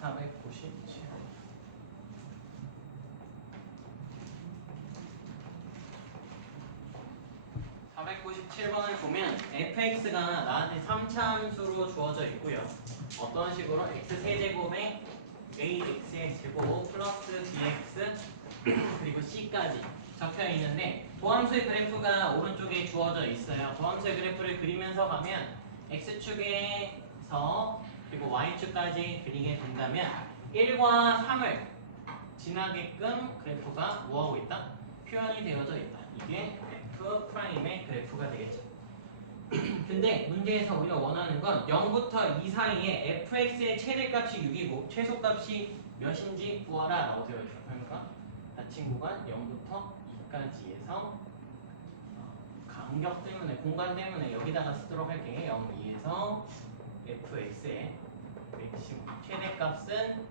497. 497번을 보면 fx가 나한테 3차 함수로 주어져 있고요. 어떤 식으로 x세제곱에 ax의 제곱 플러스 bx 그리고 c까지 적혀 있는데 도함수의 그래프가 오른쪽에 주어져 있어요. 도함수의 그래프를 그리면서 가면 x축에서 그리고 y축까지 그리게 된다면 1과 3을 지나게끔 그래프가 뭐하고 있다? 표현이 되어져 있다. 이게 F'의 그래프가 되겠죠. 근데 문제에서 우리가 원하는 건 0부터 2 사이에 fx의 최대값이 6이고 최소값이 몇인지 구하라 라고 되어 있어요. 그러니까 닫힌 구간 0부터 2까지에서 간격 때문에 공간 때문에 여기다가 쓰도록 할게요. 0, 2에서 fx의 맥시멈 최대값은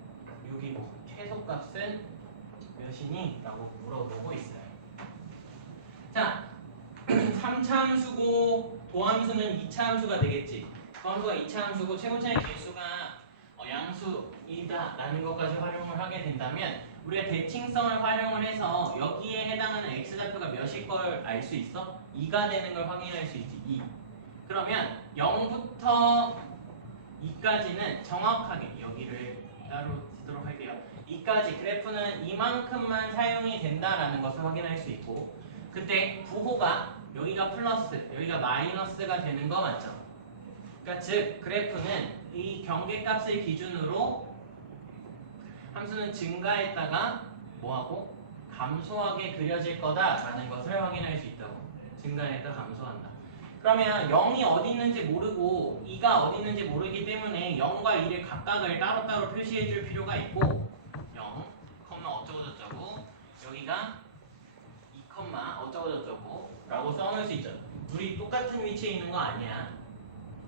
6이고 최소값은 몇이니? 라고 물어보고 있어요. 자, 3차 함수고 도함수는 2차 함수가 되겠지. 도함수가 2차 함수고 최고차의 개수가 양수이다 라는 것까지 활용을 하게 된다면 우리가 대칭성을 활용을 해서 여기에 해당하는 x좌표가 몇일 걸 알 수 있어? 2가 되는 걸 확인할 수 있지. 2. 그러면 0부터 2까지는 정확하게 여기를 따로 쓰도록 할게요. 2까지 그래프는 이만큼만 사용이 된다라는 것을 확인할 수 있고 그때 부호가 여기가 플러스, 여기가 마이너스가 되는 거 맞죠? 그러니까 즉 그래프는 이 경계값을 기준으로 함수는 증가했다가 뭐하고 감소하게 그려질 거다라는 것을 확인할 수 있다고. 증가했다 감소한다. 그러면 0이 어디 있는지 모르고 2가 어디 있는지 모르기 때문에 0과 2를 각각을 따로따로 표시해 줄 필요가 있고 0, 어쩌고저쩌고 여기가 2, 어쩌고저쩌고 라고 써놓을 수 있죠. 둘이 똑같은 위치에 있는 거 아니야.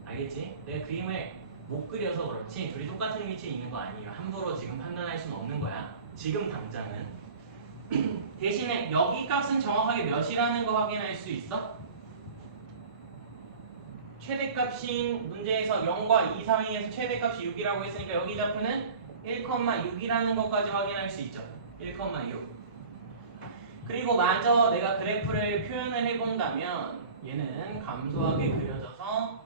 알겠지? 내가 그림을 못 그려서 그렇지 둘이 똑같은 위치에 있는 거 아니에요. 함부로 지금 판단할 수는 없는 거야. 지금 당장은. 대신에 여기 값은 정확하게 몇이라는 거 확인할 수 있어? 최대값인 문제에서 0과 2 사이에서 최대값이 6이라고 했으니까 여기 좌표는 1,6이라는 것까지 확인할 수 있죠. 1,6. 그리고 마저 내가 그래프를 표현을 해본다면 얘는 감소하게 그려져서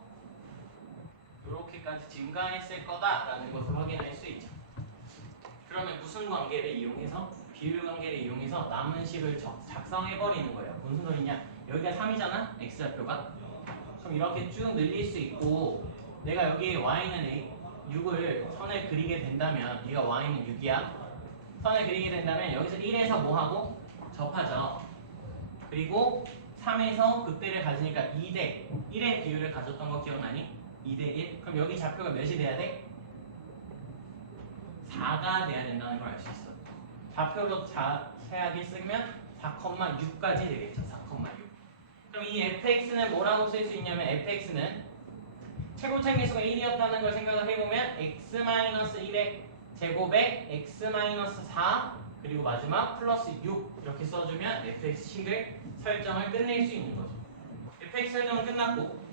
이렇게까지 증가했을 거다라는 것을 확인할 수 있죠. 그러면 무슨 관계를 이용해서? 비율 관계를 이용해서 남은 식을 작성해버리는 거예요. 무슨 소리냐? 여기가 3이잖아? x좌표가. 그럼 이렇게 쭉 늘릴 수 있고 내가 여기에 y는 6을 선을 그리게 된다면 얘가 y는 6이야. 선을 그리게 된다면 여기서 1에서 뭐하고? 접하죠. 그리고 3에서 극대를 가지니까 2대 1의 비율을 가졌던 거 기억나니? 2대 1. 그럼 여기 좌표가 몇이 돼야 돼? 4가 돼야 된다는 걸 알 수 있어. 좌표로 자세하게 쓰면 4,6까지 되겠죠. 4,6. 그럼 이 fx는 뭐라고 쓸 수 있냐면 fx는 최고차 계수가 1이었다는 걸 생각을 해보면 x-1의 제곱에 x-4 그리고 마지막 플러스 6 이렇게 써주면 fx식을 설정을 끝낼 수 있는 거죠. fx 설정은 끝났고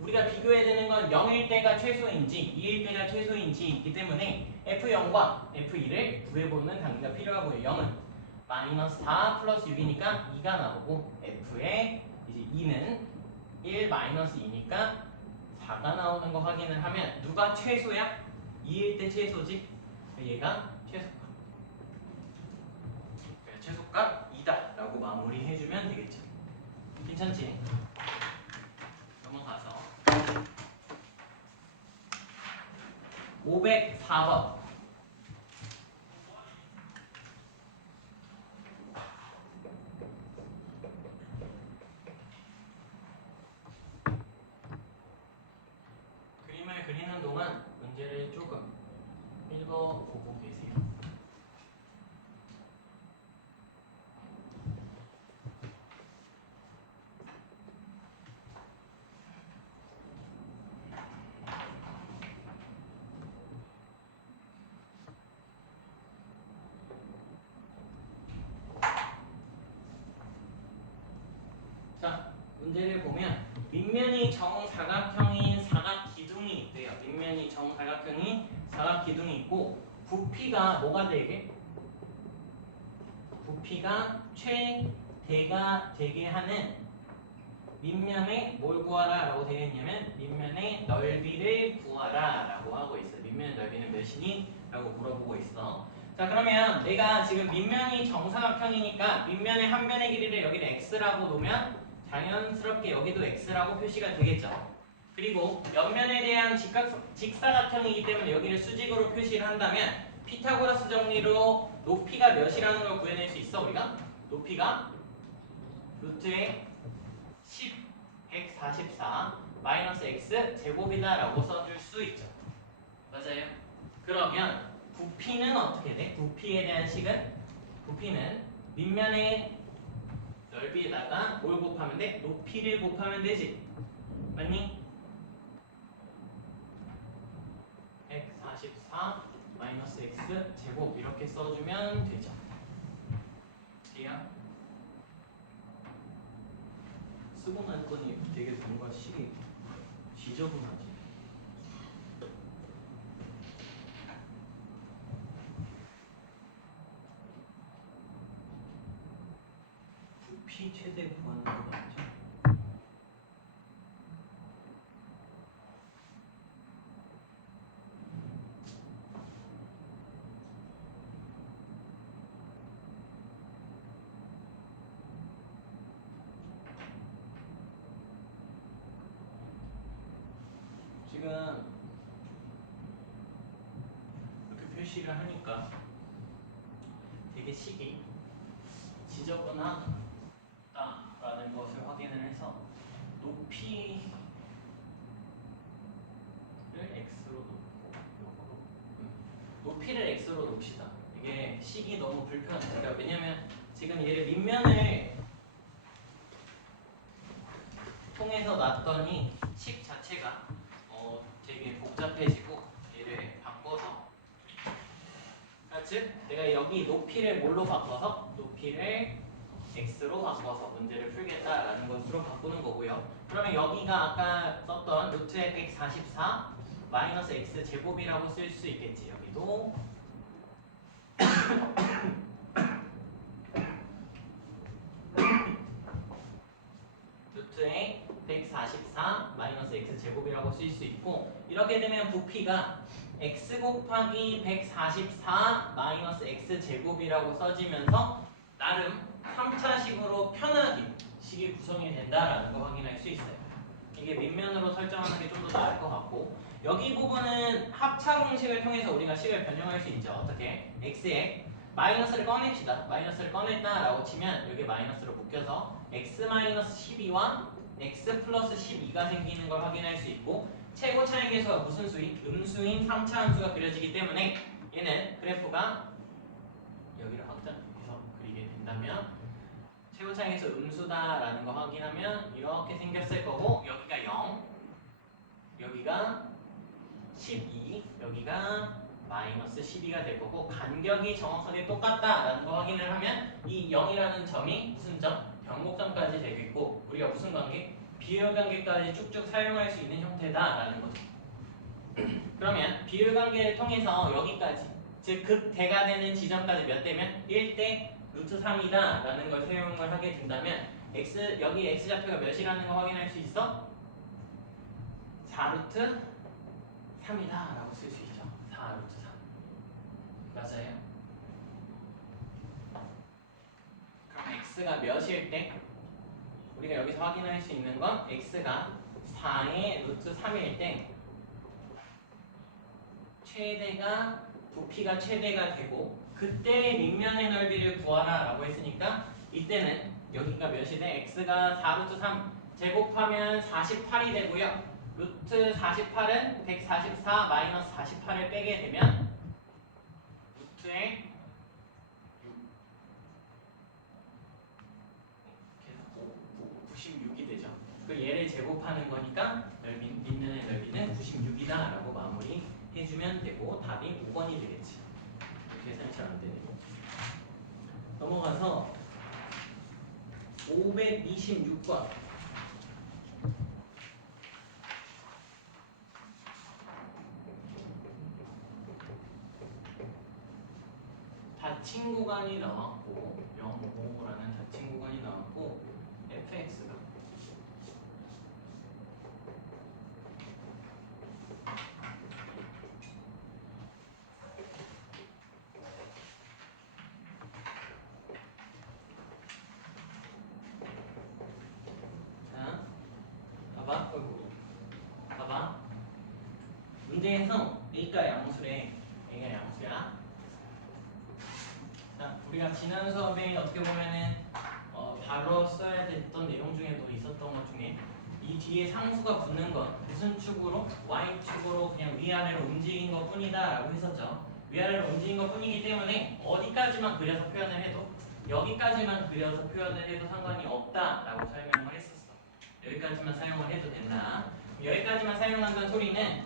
우리가 비교해야 되는 건 0일 때가 최소인지 2일 때가 최소인지 있기 때문에 f0과 f2를 구해보는 단계가 필요하고요. 0은 마이너스 4 플러스 6이니까 2가 나오고 f의 이제 2는 1 마이너스 2니까 4가 나오는 거 확인을 하면 누가 최소야? 2일 때 최소지? 얘가 최소값. 최소값 2다 라고 마무리해주면 되겠죠. 괜찮지? 넘어가서 504번 그림을 그리는 동안 문제를 조금 읽어보고 계세요. 자, 문제를 보면 밑면이 정사각형인 사각기둥이 있대요. 밑면이 정사각형인 사각 기둥이 있고 부피가 뭐가 되게? 부피가 최대가 되게 하는 밑면의 뭘 구하라 라고 되어 있냐면 밑면의 넓이를 구하라 라고 하고 있어요. 밑면의 넓이는 몇이니? 라고 물어보고 있어. 자, 그러면 내가 지금 밑면이 정사각형이니까 밑면의 한 변의 길이를 여기를 x라고 놓으면 자연스럽게 여기도 x라고 표시가 되겠죠. 그리고 옆면에 대한 직사각형이기 때문에 여기를 수직으로 표시를 한다면 피타고라스 정리로 높이가 몇이라는 걸 구해낼 수 있어 우리가? 높이가 루트의 10, 144 마이너스 x 제곱이다 라고 써줄 수 있죠. 맞아요? 그러면 부피는 어떻게 돼? 부피에 대한 식은 부피는 밑면의 넓이에다가 뭘 곱하면 돼? 높이를 곱하면 되지. 맞니? 144 마이너스 x 제곱 이렇게 써주면 되죠. 돼요? 쓰고 났더니 되게 뭔가 식이 지저분하지. 부피 최대 구하는 거 맞죠? 지금 이렇게 표시를 하니까 되게 식이 지저분하다라는 것을 확인을 해서 높이를 x로 놓고 요거로 높이를 x로 놓읍시다. 이게 식이 너무 불편해요. 왜냐면 지금 얘를 밑면을 통해서 놨더니 식 자체가 되게 복잡해지고 얘를 바꿔서 즉 내가 여기 높이를 뭘로 바꿔서 높이를 x로 바꿔서 문제를 풀겠다라는 것으로 바꾸는 거고요. 그러면 여기가 아까 썼던 루트의 144 마이너스 x 제곱이라고 쓸 수 있겠지. 여기도 루트의 144 마이너스 x 제곱이라고 쓸 수 있고 이렇게 되면 부피가 x 곱하기 144 마이너스 x 제곱이라고 써지면서 나름 3차식으로 편하게 식이 구성이 된다라는 거 확인할 수 있어요. 이게 밑면으로 설정하는 게 좀 더 나을 것 같고 여기 부분은 합차 공식을 통해서 우리가 식을 변형할 수 있죠. 어떻게? x에 마이너스를 꺼냅시다. 마이너스를 꺼냈다라고 치면 여기 마이너스로 묶여서 x 마이너스 12와 x 플러스 12가 생기는 걸 확인할 수 있고 최고 차이 계수가 무슨 수인? 음수인 3차 함수가 그려지기 때문에 얘는 그래프가 여기를 확장해서 그리게 된다면 최고 차이 계수 음수다라는 거 확인하면 이렇게 생겼을 거고 여기가 0 여기가 12 여기가 마이너스 12가 될 거고 간격이 정확하게 똑같다라는 거 확인을 하면 이 0이라는 점이 무슨 점? 병목점까지 되겠고 우리가 무슨 관계? 비율 관계까지 쭉쭉 사용할 수 있는 형태다라는 거죠. 그러면 비율 관계를 통해서 여기까지 즉 극대가 되는 지점까지 몇 대면 1대 루트 3이다 라는 걸 사용을 하게 된다면 여기 x좌표가 몇이라는 거 확인할 수 있어? 4루트 3이다 라고 쓸 수 있죠. 4루트 3 맞아요? 그럼 x가 몇일 때? 우리가 여기서 확인할 수 있는 건 x가 4의 루트 3일 때 부피가 최대가 되고 그때 밑면의 넓이를 구하라 라고 했으니까 이때는 여기가 몇이 돼? x가 4루트 3 제곱하면 48이 되고요. 루트 48은 144 마이너스 48을 빼게 되면 루트의 96이 되죠. 그 얘를 제곱하는 거니까 밑면의 넓이는 96이다 라고 마무리 해주면 되고 답이 5번이 되겠지. 계산이 잘 안 되네요. 넘어가서 526번. 닫힌 구간이 나왔고 0,5라는 닫힌 구간이 나왔고 fx가 자 봐봐 봐봐 문제에서 A가 양수래. A가 양수야. 자, 우리가 지난 수업에 어떻게 보면은 바로 써야 됐던 내용 중에도 있었던 것 중에 이 뒤에 상수가 붙는 건 무슨 축으로? Y축으로 그냥 위아래로 움직인 것 뿐이다 라고 했었죠. 위아래로 움직인 것 뿐이기 때문에 어디까지만 그려서 표현을 해도 여기까지만 그려서 표현을 해도 상관이 없다 라고 설명을 했었어. 여기까지만 사용을 해도 된다. 여기까지만 사용한다는 소리는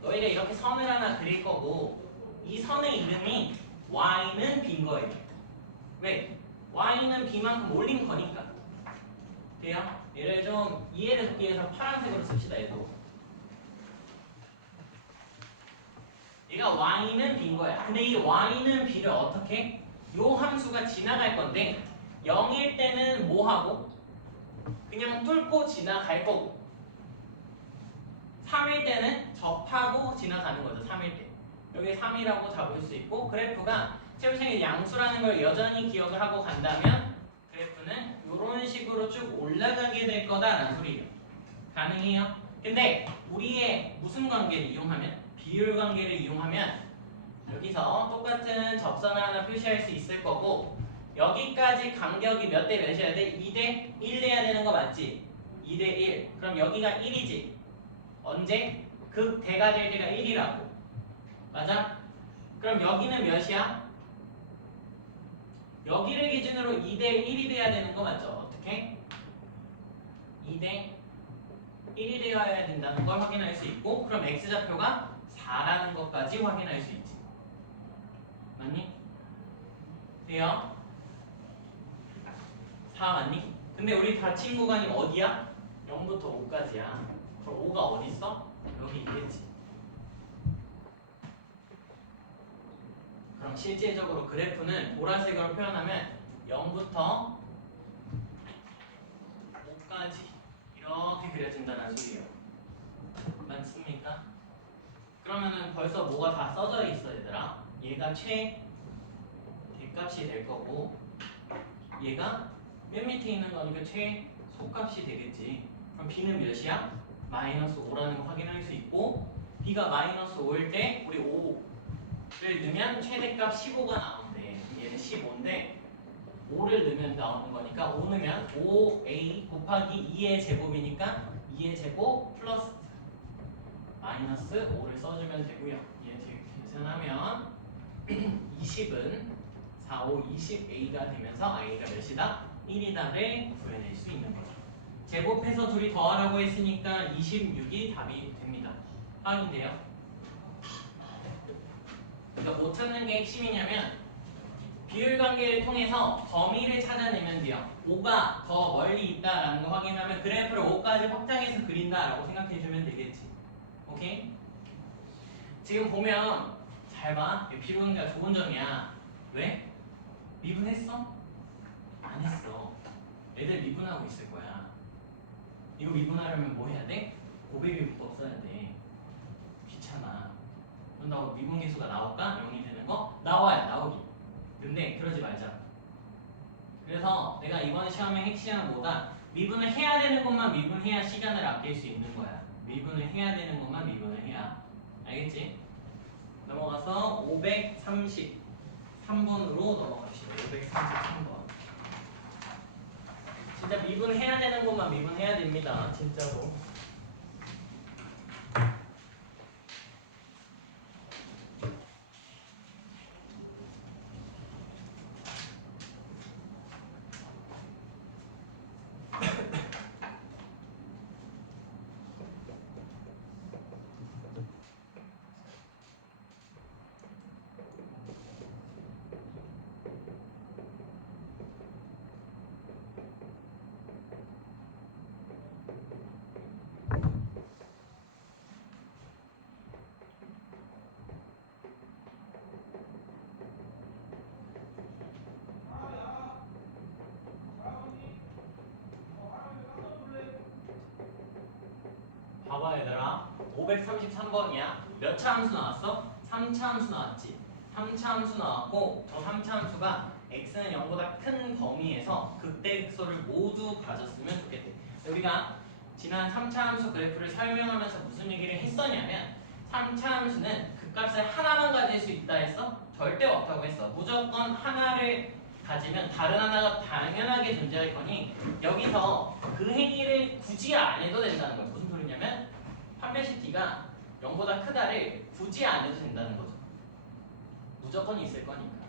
너희가 이렇게 선을 하나 그릴 거고 이 선의 이름이 y는 b인 거예요. 왜? y는 b만큼 올린 거니까. 돼요? 얘를 좀 이해를 돕기 위해서 파란색으로 씁시다. 얘도. 얘가 y는 b인 거야. 근데 이 y는 b를 어떻게? 요 함수가 지나갈 건데 0일 때는 뭐 하고? 그냥 뚫고 지나갈 거고 3일 때는 접하고 지나가는 거죠. 3일 때. 여기 3이라고 잡을 수 있고 그래프가 최우생의 양수라는 걸 여전히 기억을 하고 간다면 그래프는 이런 식으로 쭉 올라가게 될 거다라는 소리예요. 가능해요? 근데 우리의 무슨 관계를 이용하면? 비율 관계를 이용하면 여기서 똑같은 접선을 하나 표시할 수 있을 거고 여기까지 간격이 몇 대 몇이어야 돼? 2대 1 돼야 되는 거 맞지? 2대 1. 그럼 여기가 1이지? 언제? 극대가 될 때가 1이라고. 맞아? 그럼 여기는 몇이야? 여기를 기준으로 2대 1이 돼야 되는 거 맞죠? 어떻게? 2대 1이 되어야 된다는 걸 확인할 수 있고 그럼 x좌표가 4라는 것까지 확인할 수 있지. 맞니? 돼요? 4 맞니? 근데 우리 닫힌 구간이 어디야? 0부터 5까지야. 그럼 5가 어디 있어? 여기 있겠지. 그럼 실제적으로 그래프는 보라색으로 표현하면 0부터 5까지 이렇게 그려진다는 소리예요. 맞습니까? 그러면은 벌써 뭐가 다 써져 있어 얘들아. 얘가 최대값이 될 거고 얘가 맨 밑에 있는 거니까 최소값이 되겠지. 그럼 b는 몇이야? 마이너스 5라는 거 확인할 수 있고 b가 마이너스 5일 때 우리 5를 넣으면 최대값 15가 나오는데 얘는 15인데 5를 넣으면 나오는 거니까 5 넣으면 5a 곱하기 2의 제곱이니까 2의 제곱 플러스 마이너스 5를 써주면 되고요. 얘 계산하면 20은 4, 5, 20a가 되면서 a가 몇이다? 1이다를 구해낼 수 있는 거죠. 제곱해서 둘이 더하라고 했으니까 26이 답이 됩니다. 확인돼요? 그러니까 못 찾는 게 핵심이냐면 비율 관계를 통해서 범위를 찾아내면 돼요. 5가 더 멀리 있다라는 거 확인하면 그래프를 5까지 확장해서 그린다라고 생각해주면 되겠지. 오케이? 지금 보면 잘 봐. 비율 관계가 좋은 점이야. 왜? 미분했어? 안 했어. 애들 미분하고 있을 거야. 이거 미분하려면 뭐 해야 돼? 고배비법 써야 돼. 귀찮아. 그런다고 미분계수가 나올까? 0이 되는 거? 나와야 나오기. 근데 그러지 말자. 그래서 내가 이번 시험의 핵심은 뭐다? 미분을 해야 되는 것만 미분해야 시간을 아낄 수 있는 거야. 미분을 해야 되는 것만 미분을 해야. 알겠지? 넘어가서 533번으로 넘어갑시다. 533번. 진짜 미분해야 되는 것만 미분해야 됩니다. 진짜로. 533번이야. 몇 차 함수 나왔어? 3차 함수 나왔지. 3차 함수 나왔고 저 3차 함수가 x는 0보다 큰 범위에서 극대극소를 모두 가졌으면 좋겠대. 우리가 지난 3차 함수 그래프를 설명하면서 무슨 얘기를 했었냐면 3차 함수는 극값을 하나만 가질 수 있다 했어? 절대 없다고 했어. 무조건 하나를 가지면 다른 하나가 당연하게 존재할 거니 여기서 그 행위를 굳이 안 해도 된다는 거야. 무슨 소리냐면 판별식 t가 0보다 크다를 굳이 안 해도 된다는 거죠. 무조건 있을 거니까.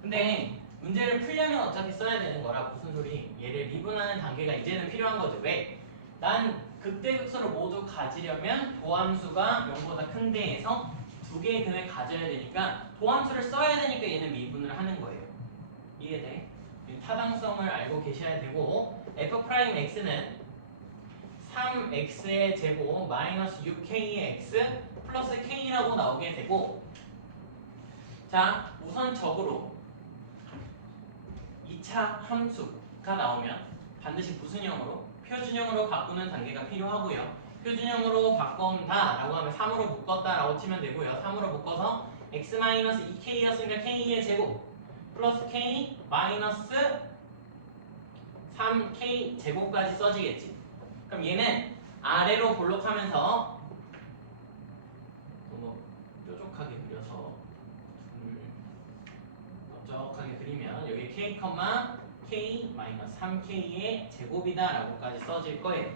근데 문제를 풀려면 어차피 써야 되는 거라 무슨 소리? 얘를 미분하는 단계가 이제는 필요한 거죠. 왜? 난 극대극소를 모두 가지려면 도함수가 0보다 큰 데에서 두 개의 근을 가져야 되니까 도함수를 써야 되니까 얘는 미분을 하는 거예요. 이해돼? 타당성을 알고 계셔야 되고 f'x는 3x의 제곱 마이너스 6k의 x 플러스 k라고 나오게 되고 자 우선적으로 2차 함수가 나오면 반드시 무슨 형으로? 표준형으로 바꾸는 단계가 필요하고요. 표준형으로 바꾼다 라고 하면 3으로 묶었다 라고 치면 되고요. 3으로 묶어서 x-2k였으니까 k의 제곱 플러스 k 마이너스 3k 제곱까지 써지겠지. 그럼 얘는 아래로 볼록하면서 너무 뾰족하게 그려서 넓적하게 그리면 여기 k, k 마이너스 3k의 제곱이다 라고까지 써질 거예요.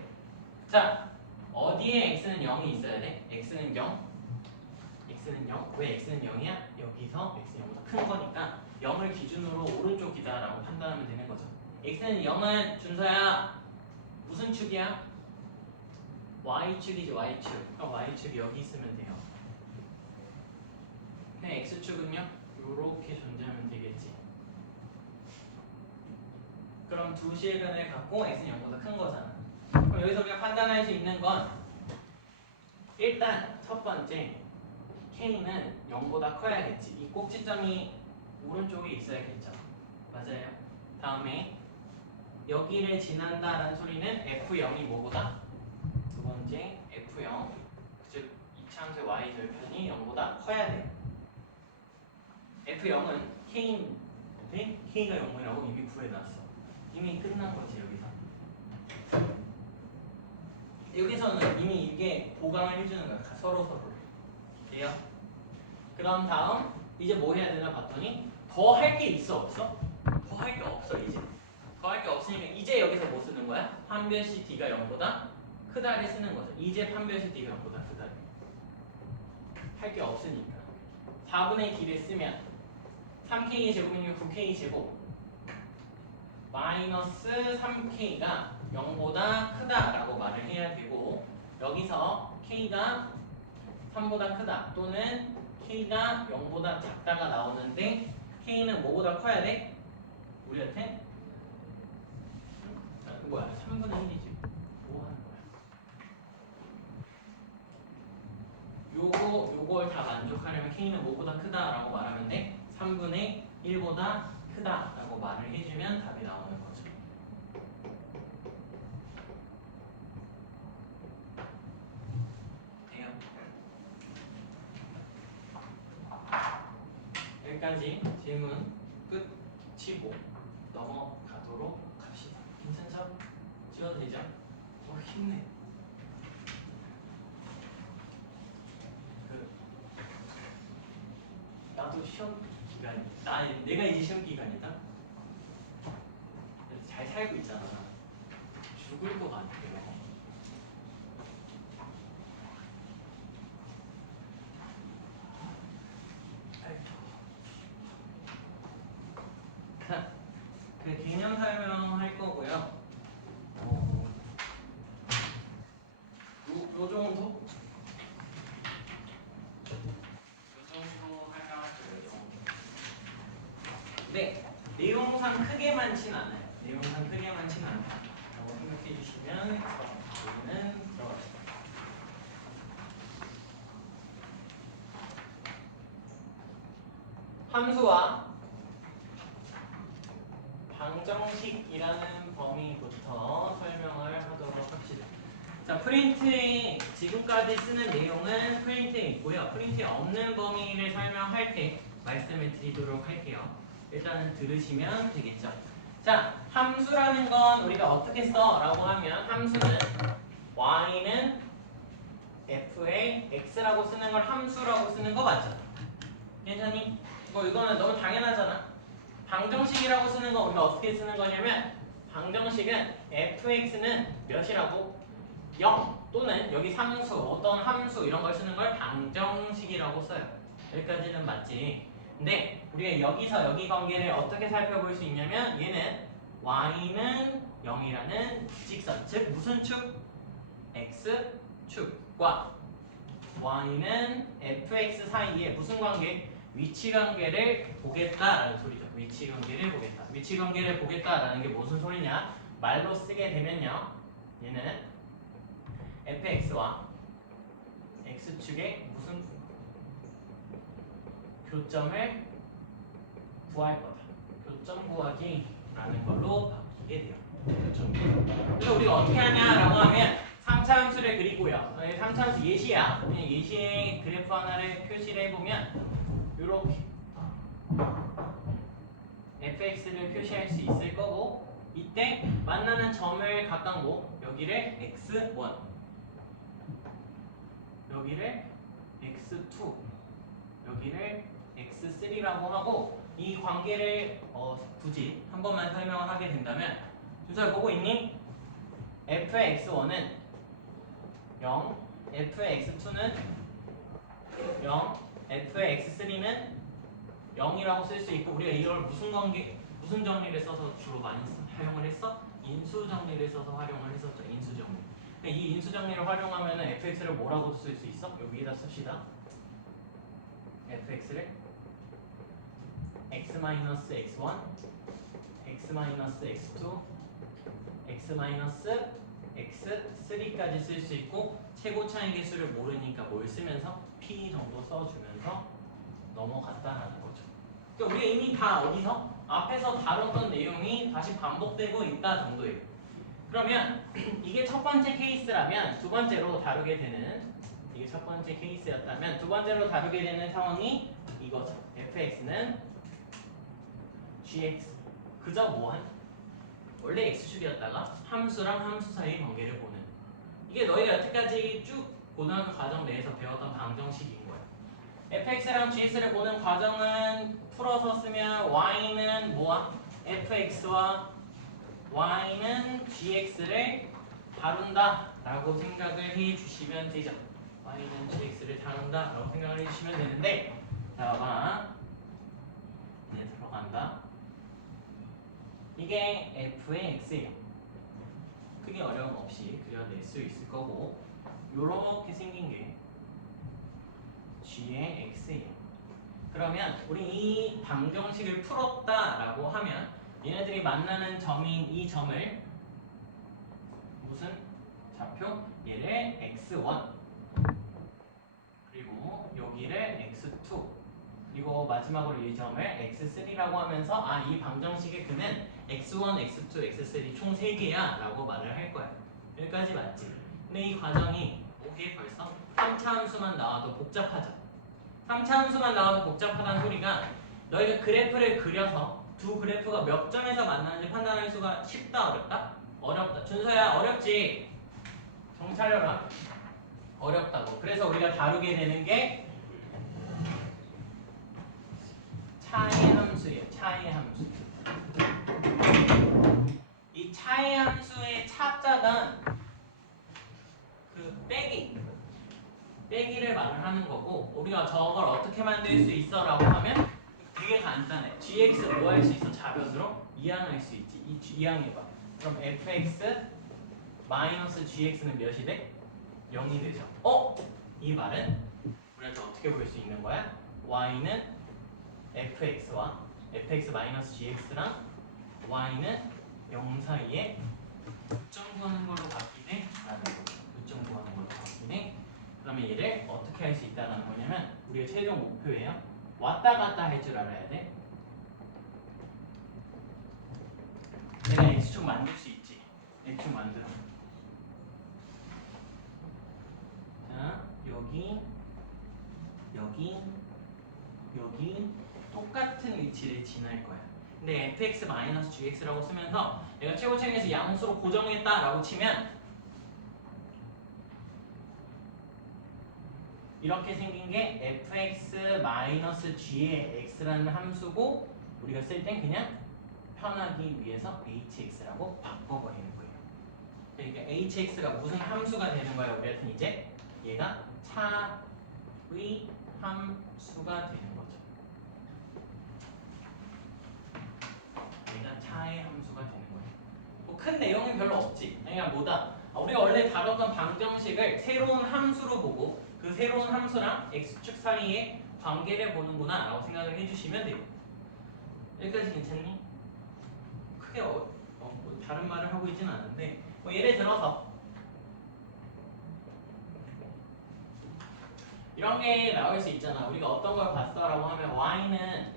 자, 어디에 x는 0이 있어야 돼? x는 0. x는 0. 왜 x는 0이야? 여기서 x는 0보다 큰 거니까 0을 기준으로 오른쪽이다 라고 판단하면 되는 거죠. x는 0은 준서야 무슨 축이야? y축이지 y축. 그럼 y축이 여기 있으면 돼요. 그냥 x축은요? 요렇게 존재하면 되겠지. 그럼 두 실근을 갖고 x는 0보다 큰 거잖아. 그럼 여기서 우리가 판단할 수 있는 건 일단 첫 번째 k는 0보다 커야겠지. 이 꼭지점이 오른쪽에 있어야겠죠. 맞아요. 다음에 여기를 지난다라는 소리는 f0이 뭐보다? 두 번째 f0 즉 이차함수의 y 절편이 0보다 커야 돼요. f0은 k인데 k가 0이라고 이미 구해놨어. 이미 끝난 거지 여기서. 여기서는 이미 이게 보강을 해주는 거야. 서로서로를. 돼요? 그럼 다음 이제 뭐 해야 되나 봤더니 더 할 게 있어 없어? 더 할 게 없어 이제. 더 할 게 없으니까 이제 여기서 뭐 쓰는 거야? 판별식 t가 0보다 크다를 쓰는 거죠. 이제 판별식 t가 0보다 크다를. 할 게 없으니까. 4분의 d를 쓰면 3k의 제곱이니까 9k 제곱 마이너스 3k가 0보다 크다라고 말을 해야 되고 여기서 k가 3보다 크다 또는 k가 0보다 작다가 나오는데 k는 뭐보다 커야 돼? 우리한테? 뭐야? 3분의 1이지. 뭐 하는 거야? 요걸 다 만족하려면 k는 뭐보다 크다라고 말하면 돼? 3분의 1보다 크다라고 말을 해주면 답이 나오는 거죠. 돼요? 여기까지 질문 끝이고 넘어가도록 합시다. 괜찮죠? 지워도 되죠? 힘내. 나도 시험 기간이 내가 이제 시험 기간이다. 잘 살고 있잖아. 죽을 것 같아요. 그 개념 설명할 거고요. 요 정도? 설명할 거예요. 네, 내용상 크게 많진 않아요. 내용상 크게 많진 않다. 라고 생각해 주시면 여기는 들어갑시다. 함수와 방정식이라는 범위부터 설명을 하도록 합시다. 자, 프린트에 지금까지 쓰는 내용은 프린트에 있고요. 프린트에 없는 범위를 설명할 때 말씀을 드리도록 할게요. 일단은 들으시면 되겠죠. 자, 함수라는 건 우리가 어떻게 써? 라고 하면 함수는 y는 f의 x라고 쓰는 걸 함수라고 쓰는 거 맞죠? 괜찮니? 이거는 너무 당연하잖아. 방정식이라고 쓰는 거 우리가 어떻게 쓰는 거냐면 방정식은 fx는 몇이라고? 0 또는 여기 상수, 어떤 함수 이런 걸 쓰는 걸 방정식이라고 써요. 여기까지는 맞지? 근데 우리가 여기서 여기 관계를 어떻게 살펴볼 수 있냐면 얘는 y는 0이라는 직선, 즉 무슨 축? x축과 y는 fx 사이에 무슨 관계? 위치 관계를 보겠다라는 소리죠. 위치 관계를 보겠다. 위치 관계를 보겠다라는 게 무슨 소리냐? 말로 쓰게 되면요. 얘는 fx와 x축의 무슨 교점을 구할 거다. 교점 구하기라는 걸로 바뀌게 돼요. 교점 구하기. 그래서 우리가 어떻게 하냐라고 하면 3차 함수를 그리고요. 3차 함수 예시야. 그냥 예시의 그래프 하나를 표시를 해보면 이렇게 fx를 표시할 수 있을 거고 이때 만나는 점을 각각 여기를 x1 여기를 x2 여기를 x3라고 하고 이 관계를 굳이 한 번만 설명을 하게 된다면 준서야 보고 있니? f의 x1은 0 f의 x2는 0 f의 x3는 0이라고 쓸 수 있고 우리가 이걸 무슨 정리를 써서 주로 많이 사용을 했어? 인수 정리를 써서 활용을 했었죠. 인수 정리. 이 인수 정리를 활용하면 fx를 뭐라고 쓸 수 있어? 여기에다 씁시다. fx를 x-x1, x-x2, x-x3까지 쓸 수 있고 최고 차이 개수를 모르니까 뭘 쓰면서 p 정도 써주면서 넘어갔다라는 거죠. 그러니까 우리가 이미 다 어디서? 앞에서 다뤘던 내용이 다시 반복되고 있다 정도예요. 그러면 이게 첫 번째 케이스라면 두 번째로 다루게 되는 이게 첫 번째 케이스였다면 두 번째로 다루게 되는 상황이 이거죠. fx는 gx 그저 뭐한? 원래 x축이었다가 함수랑 함수 사이의 관계를 보는 이게 너희가 여태까지 쭉 고등학교 과정 내에서 배웠던 방정식인 거예요. fx랑 gx를 보는 과정은 풀어서 쓰면 y는 뭐야? fx와 y는 gx를 다룬다 라고 생각을 해주시면 되죠. y는 gx를 다룬다 라고 생각을 해주시면 되는데 자 봐봐 네 들어간다. 이게 f의 x예요. 크게 어려움 없이 그려낼 수 있을 거고 요렇게 생긴 게 g의 x예요. 그러면 우리 이 방정식을 풀었다라고 하면 얘네들이 만나는 점인 이 점을 무슨 좌표? 얘를 x1 그리고 여기를 x2 그리고 마지막으로 이 점을 x3라고 하면서 이 방정식의 근은 x1, x2, x3 총 3개야 라고 말을 할 거야. 여기까지 맞지? 근데 이 과정이 이게 벌써 3차 함수만 나와도 복잡하죠. 3차 함수만 나와도 복잡하다는 소리가 너희가 그래프를 그려서 두 그래프가 몇 점에서 만나는지 판단할 수가 쉽다 어렵다? 어렵다. 준서야 어렵지? 정찰려라. 어렵다고. 그래서 우리가 다루게 되는 게 차의 함수예요. 차의 함수. 이 차의 함수의 차자가 그 빼기를 말을 하는 거고 우리가 저걸 어떻게 만들 수 있어? 라고 하면 되게 간단해. gx 뭐 할 수 있어? 자변으로 이항할 수 있지. 이항해봐. 그럼 fx 마이너스 gx는 몇이 돼? 0이 되죠. 이 말은 우리가 어떻게 볼 수 있는 거야? y는 fx와 fx 마이너스 gx랑 y는 0 사이에 교점 구하는 걸로 바뀌네? 라는 거죠. 교점 구하는 걸로 바뀌네? 그러면 얘를 어떻게 할 수 있다는 거냐면 우리의 최종 목표예요. 왔다 갔다 할 줄 알아야 돼. 내가 x축 만들 수 있지. x축 만들어. 여기 여기 똑같은 위치를 지날 거야. 근데 fx-gx라고 쓰면서 내가 최고차항에서 양수로 고정했다라고 치면 이렇게 생긴 게 fx-g의 x라는 함수고 우리가 쓸 땐 그냥 편하기 위해서 hx라고 바꿔버리는 거예요. 그러니까 hx가 무슨 함수가 되는 거예요? 우리한테는 이제 얘가 차의 함수가 되는 거죠. 얘가 차의 함수가 되는 거예요. 뭐 큰 내용은 별로 없지. 그러니까 뭐다? 우리가 원래 다뤘던 방정식을 새로운 함수로 보고 그 새로운 함수랑 x축 사이의 관계를 보는구나 라고 생각을 해주시면 돼요. 여기까지 괜찮니? 크게 뭐 다른 말을 하고 있지는 않은데 뭐 예를 들어서 이런 게 나올 수 있잖아. 우리가 어떤 걸 봤어라고 하면 y는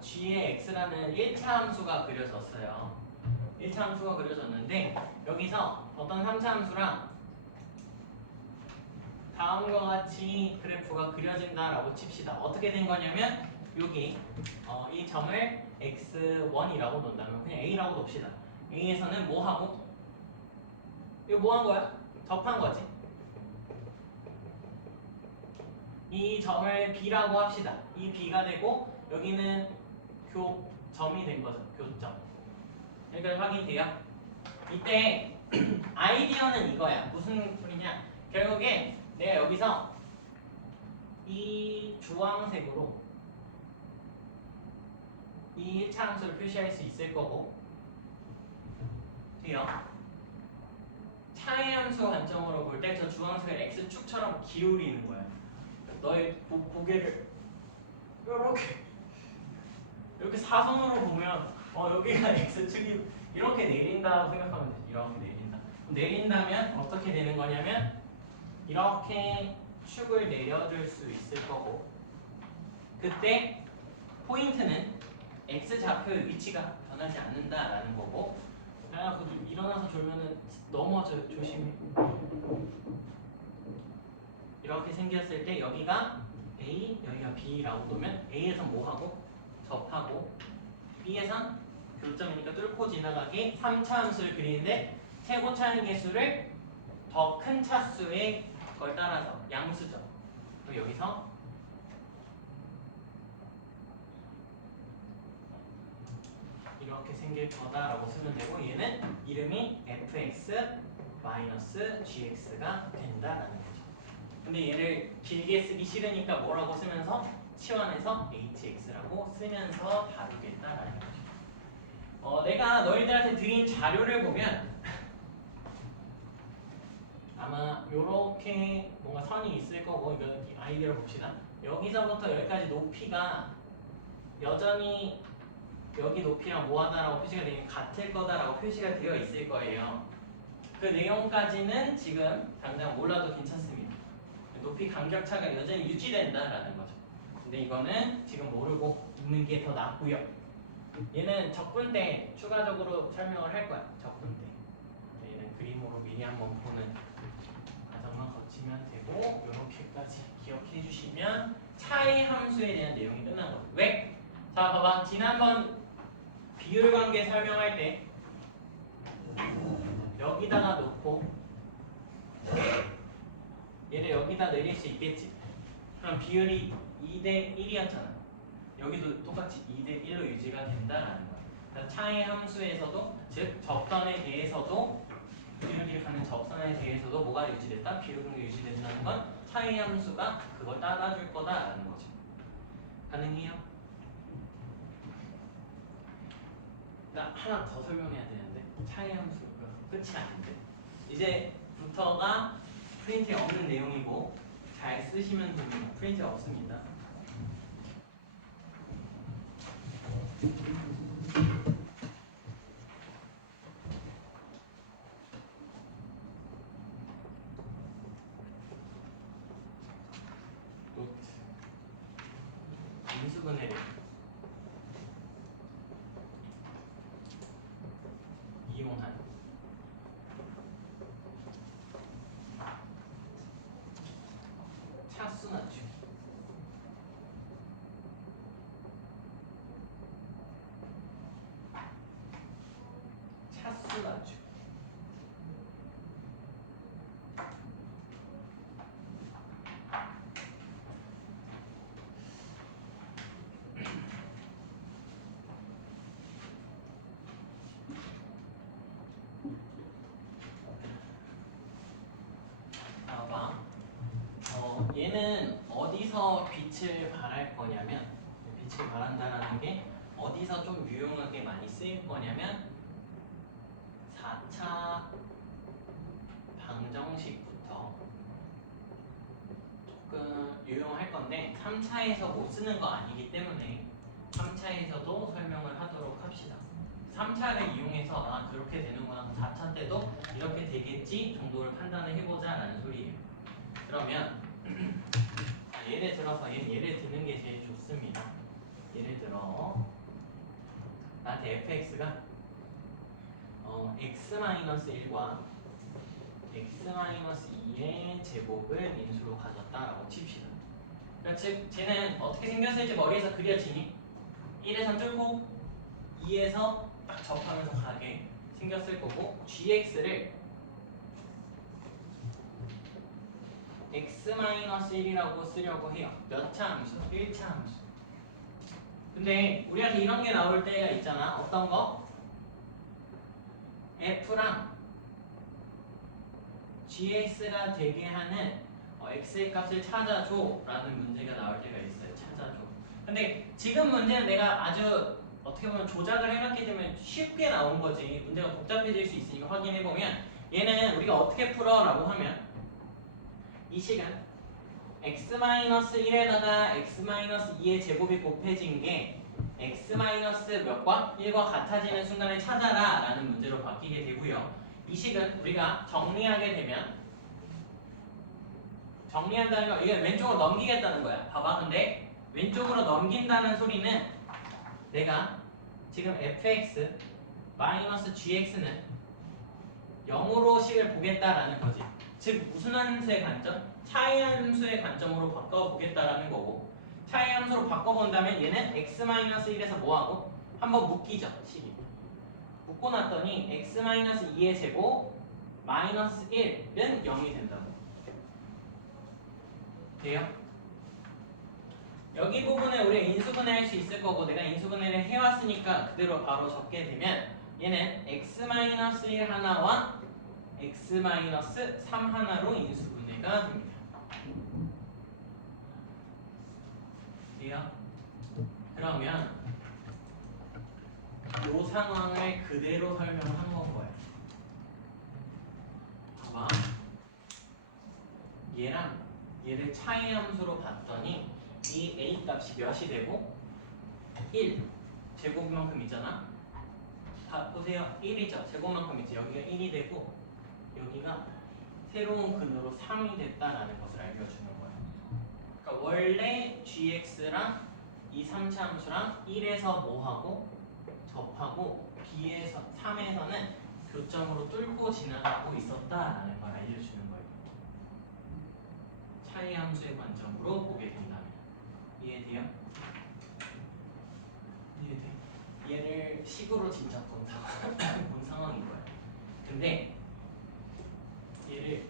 g의 x라는 1차 함수가 그려졌어요. 1차 함수가 그려졌는데 여기서 어떤 3차 함수랑 다음과 같이 그래프가 그려진다라고 칩시다. 어떻게 된 거냐면 여기 이 점을 x1이라고 놓는다면 그냥 a라고 놉시다. a에서는 뭐 하고? 이거 뭐 한 거야? 접한 거지. 이 점을 b라고 합시다. 이 b가 되고 여기는 교점이 된 거죠. 교점. 여기까지 확인돼요? 이때 아이디어는 이거야. 무슨 소리냐? 결국에 내가 여기서 이 주황색으로 이 1차 함수를 표시할 수 있을 거고 돼요? 차의 함수 관점으로 볼 때 저 주황색을 x축처럼 기울이는 거야. 너의 고개를 이렇게 사선으로 보면 여기가 x축이 이렇게 내린다고 생각하면 되지. 이렇게 내린다. 내린다면 어떻게 되는 거냐면 이렇게 축을 내려줄 수 있을 거고 그때 포인트는 x좌표의 위치가 변하지 않는다라는 거고 일어나서 졸면은 넘어져 조심해. 이렇게 생겼을 때 여기가 A, 여기가 B라고 놓으면 A에선 뭐하고? 접하고 B에선 교점이니까 뚫고 지나가기 3차 함수를 그리는데 최고차항 개수를 더 큰 차수의 걸 따라서 양수죠. 그리고 여기서 이렇게 생길 거다라고 쓰면 되고 얘는 이름이 fx-gx가 된다라는 거죠. 근데 얘를 길게 쓰기 싫으니까 뭐라고 쓰면서 치환해서 hx라고 쓰면서 다루겠다라는 거죠. 내가 너희들한테 드린 자료를 보면 아마 요렇게 뭔가 선이 있을 거고 이거 아이디어를 봅시다. 여기서부터 여기까지 높이가 여전히 여기 높이랑 뭐하다라고 표시가 되면 같을 거다라고 표시가 되어 있을 거예요. 그 내용까지는 지금 당장 몰라도 괜찮습니다. 높이 간격차가 여전히 유지된다라는 거죠. 근데 이거는 지금 모르고 있는 게 더 낫고요. 얘는 적분 때 추가적으로 설명을 할 거야. 적분 때. 얘는 그림으로 미리 한번 보는 과정만 거치면 되고 이렇게까지 기억해 주시면 차이 함수에 대한 내용이 끝난 거죠. 왜? 자 봐봐. 지난번 비율 관계 설명할 때 여기다가 놓고 얘를 여기다 내릴 수 있겠지. 그럼 비율이 2대 1이었잖아. 여기도 똑같이 2대 1로 유지가 된다라는 거야. 그래서 차이 함수에서도 즉 접선에 대해서도 비율이 가는 접선에 대해서도 뭐가 유지됐다? 비율이 유지된다는 건 차이 함수가 그걸 따라줄 거다라는 거죠. 가능해요? 나 하나 더 설명해야 되는데 차이 함수가 끝이 아닌데 이제부터가 프린트에 없는 내용이고 잘 쓰시면 됩니다. 프린트에 없습니다. 노트 인수분해를 이용한 차수 낮추기. 봐봐. 얘는 어디서 빛을 발할 거냐면, 빛을 발한다라는 게 어디서 좀 유용하게 많이 쓰일 거냐면 4차 방정식부터 조금 유용할 건데 3차에서 못 쓰는 거 아니기 때문에 3차에서도 설명을 하도록 합시다. 3차를 이용해서 아 그렇게 되는구나, 4차 때도 이렇게 되겠지 정도를 판단을 해보자 라는 소리예요. 그러면 예를 들어서 예를 드는 게 제일 좋습니다. 예를 들어 나한테 fx가 x-1과 x-2의 제곱을 인수로 가졌다라고 칩시다. 그러니까 즉 쟤는 어떻게 생겼을지 머리에서 그려지니 1에서 뚫고 2에서 딱 접하면서 가게 생겼을 거고, gx를 x-1이라고 쓰려고 해요. 몇 차 함수? 1차 함수. 근데 우리한테 이런 게 나올 때가 있잖아. 어떤 거? f랑 gx가 되게 하는 x의 값을 찾아줘 라는 문제가 나올 때가 있어요. 찾아줘. 근데 지금 문제는 내가 아주 어떻게 보면 조작을 해놨기 때문에 쉽게 나온 거지. 문제가 복잡해질 수 있으니까 확인해보면 얘는 우리가 어떻게 풀어? 라고 하면 이 식은 x-1에다가 x-2의 제곱이 곱해진 게 x- 몇과 1과 같아지는 순간을 찾아라 라는 문제로 바뀌게 되고요. 이 식은 우리가 정리하게 되면, 정리한다는 거 이게 왼쪽으로 넘기겠다는 거야. 봐봐. 근데 왼쪽으로 넘긴다는 소리는 내가 지금 fx 마이너스 gx는 0으로 식을 보겠다라는 거지. 즉 무슨 함수의 관점? 차이 함수의 관점으로 바꿔보겠다라는 거고, 차이 함수로 바꿔본다면 얘는 x-1에서 뭐하고? 한번 묶이죠. 식이 묶고 났더니 x-2의 제곱 마이너스 1은 0이 된다고. 돼요? 여기 부분에 우리가 인수분해 할 수 있을 거고, 내가 인수분해를 해왔으니까 그대로 바로 적게 되면 얘는 x-1 하나와 x-3 하나로 인수분해가 됩니다. 돼요? 그러면 이 상황을 그대로 설명한 건 거예요. 봐봐. 얘랑 얘를 차이 함수로 봤더니 이 a 값이 몇이 되고 1 제곱만큼 있잖아. 보세요. 1이죠. 제곱만큼 있지. 여기가 1이 되고 여기가 새로운 근으로 3이 됐다라는 것을 알려주는 거예요. 그러니까 원래 gx랑 이 3차 함수랑 1에서 뭐하고 접하고 b에서 3에서는 교점으로 뚫고 지나가고 있었다라는 걸 알려주는 거예요. 차이 함수의 관점으로 보게 된다면. 이해돼요? 이해돼? 얘를 식으로 진짜 본 상황인 거야. 근데 얘를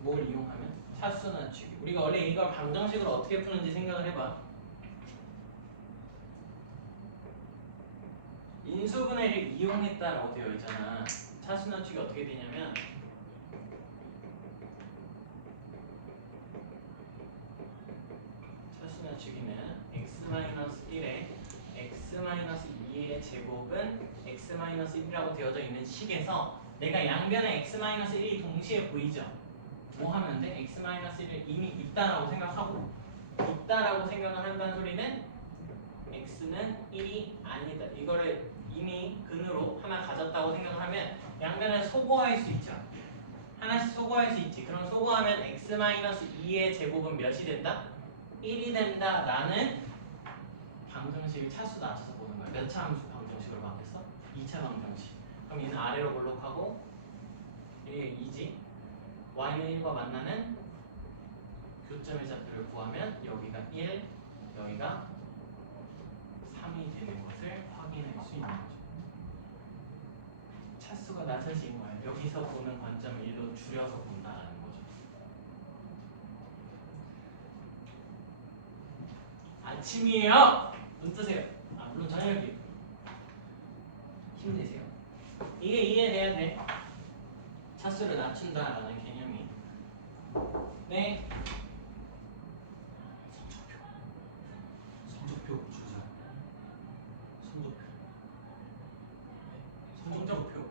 뭘 이용하면? 차수 낮추기. 우리가 원래 이걸 방정식으로 어떻게 푸는지 생각을 해봐. 인수분해를 이용했다라고 되어 있잖아. 차수 낮추기 어떻게 되냐면 차수 낮추기는 x-1에 x-2의 제곱은 x-1이라고 되어져 있는 식에서 내가 양변에 x-1이 동시에 보이죠? 뭐 하면 돼? x-1을 이미 있다라고 생각하고, 있다라고 생각을 한다는 소리는 x는 1이 아니다. 이거를 이미 근으로 하나 가졌다고 생각을 하면 양변을 소거할 수 있죠. 하나씩 소거할 수 있지. 그럼 소거하면 x-2의 제곱은 몇이 된다? 1이 된다라는 방정식을 차수 낮춰서 보는 거야. 몇 차 함수 방정식으로 바뀌었어? 2차 방정식. 그럼 얘는 아래로 볼록하고 얘 2지. y는 1과 만나는 교점의 좌표를 구하면 여기가 1, 여기가 3이 되는 것을 확인할 수 있는 거죠. 차수가 낮아진 거예요. 여기서 보는 관점을 1로 줄여서 본다라는 거죠. 아침이에요. 눈 뜨세요. 물론 저녁이 힘내세요. 이게 이해돼야 돼. 차수를 낮춘다라는 개념이. 네. 성적표 주자. 성적표. 성적표.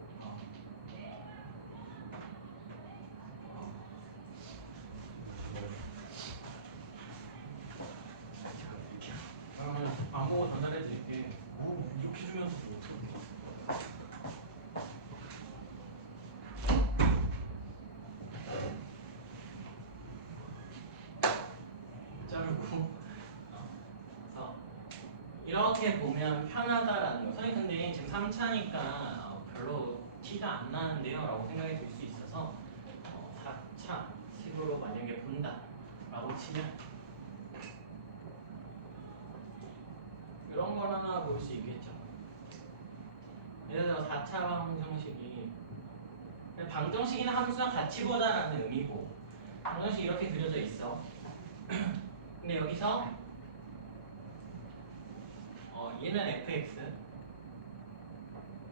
그러면 방법을 전달해 드릴게. 이렇게 주면서 어떻게? 자르고. 그래서 이렇게 보면 편하다라는 거. 선생님 근데 지금 3차니까 별로 티가 안 나는데요 라고 생각이 들 수 있어서 4차 식으로 만약에 본다 라고 치면 이런 걸 하나 볼 수 있겠죠. 예를 들어 4차 방정식이 방정식이나 함수랑 같이 보다라는 의미고 방정식이 이렇게 그려져 있어. 근데 여기서 얘는 fx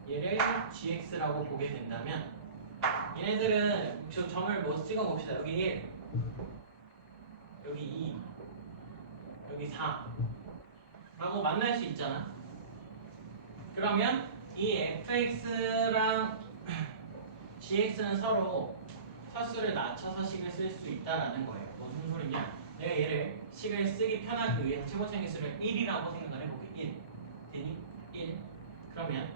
얘를 gx라고 보게 된다면 얘네들은 저 점을 뭐 찍어 봅시다. 여기 1 여기 2 여기 4 라고 만날 수 있잖아. 그러면 이 fx랑 gx는 서로 차수를 낮춰서 식을 쓸 수 있다라는 거예요. 무슨 소리냐? 내가 얘를 식을 쓰기 편하기 위해서 최고차 개수를 1이라고 생각을 해보게. 1 되니? 1 그러면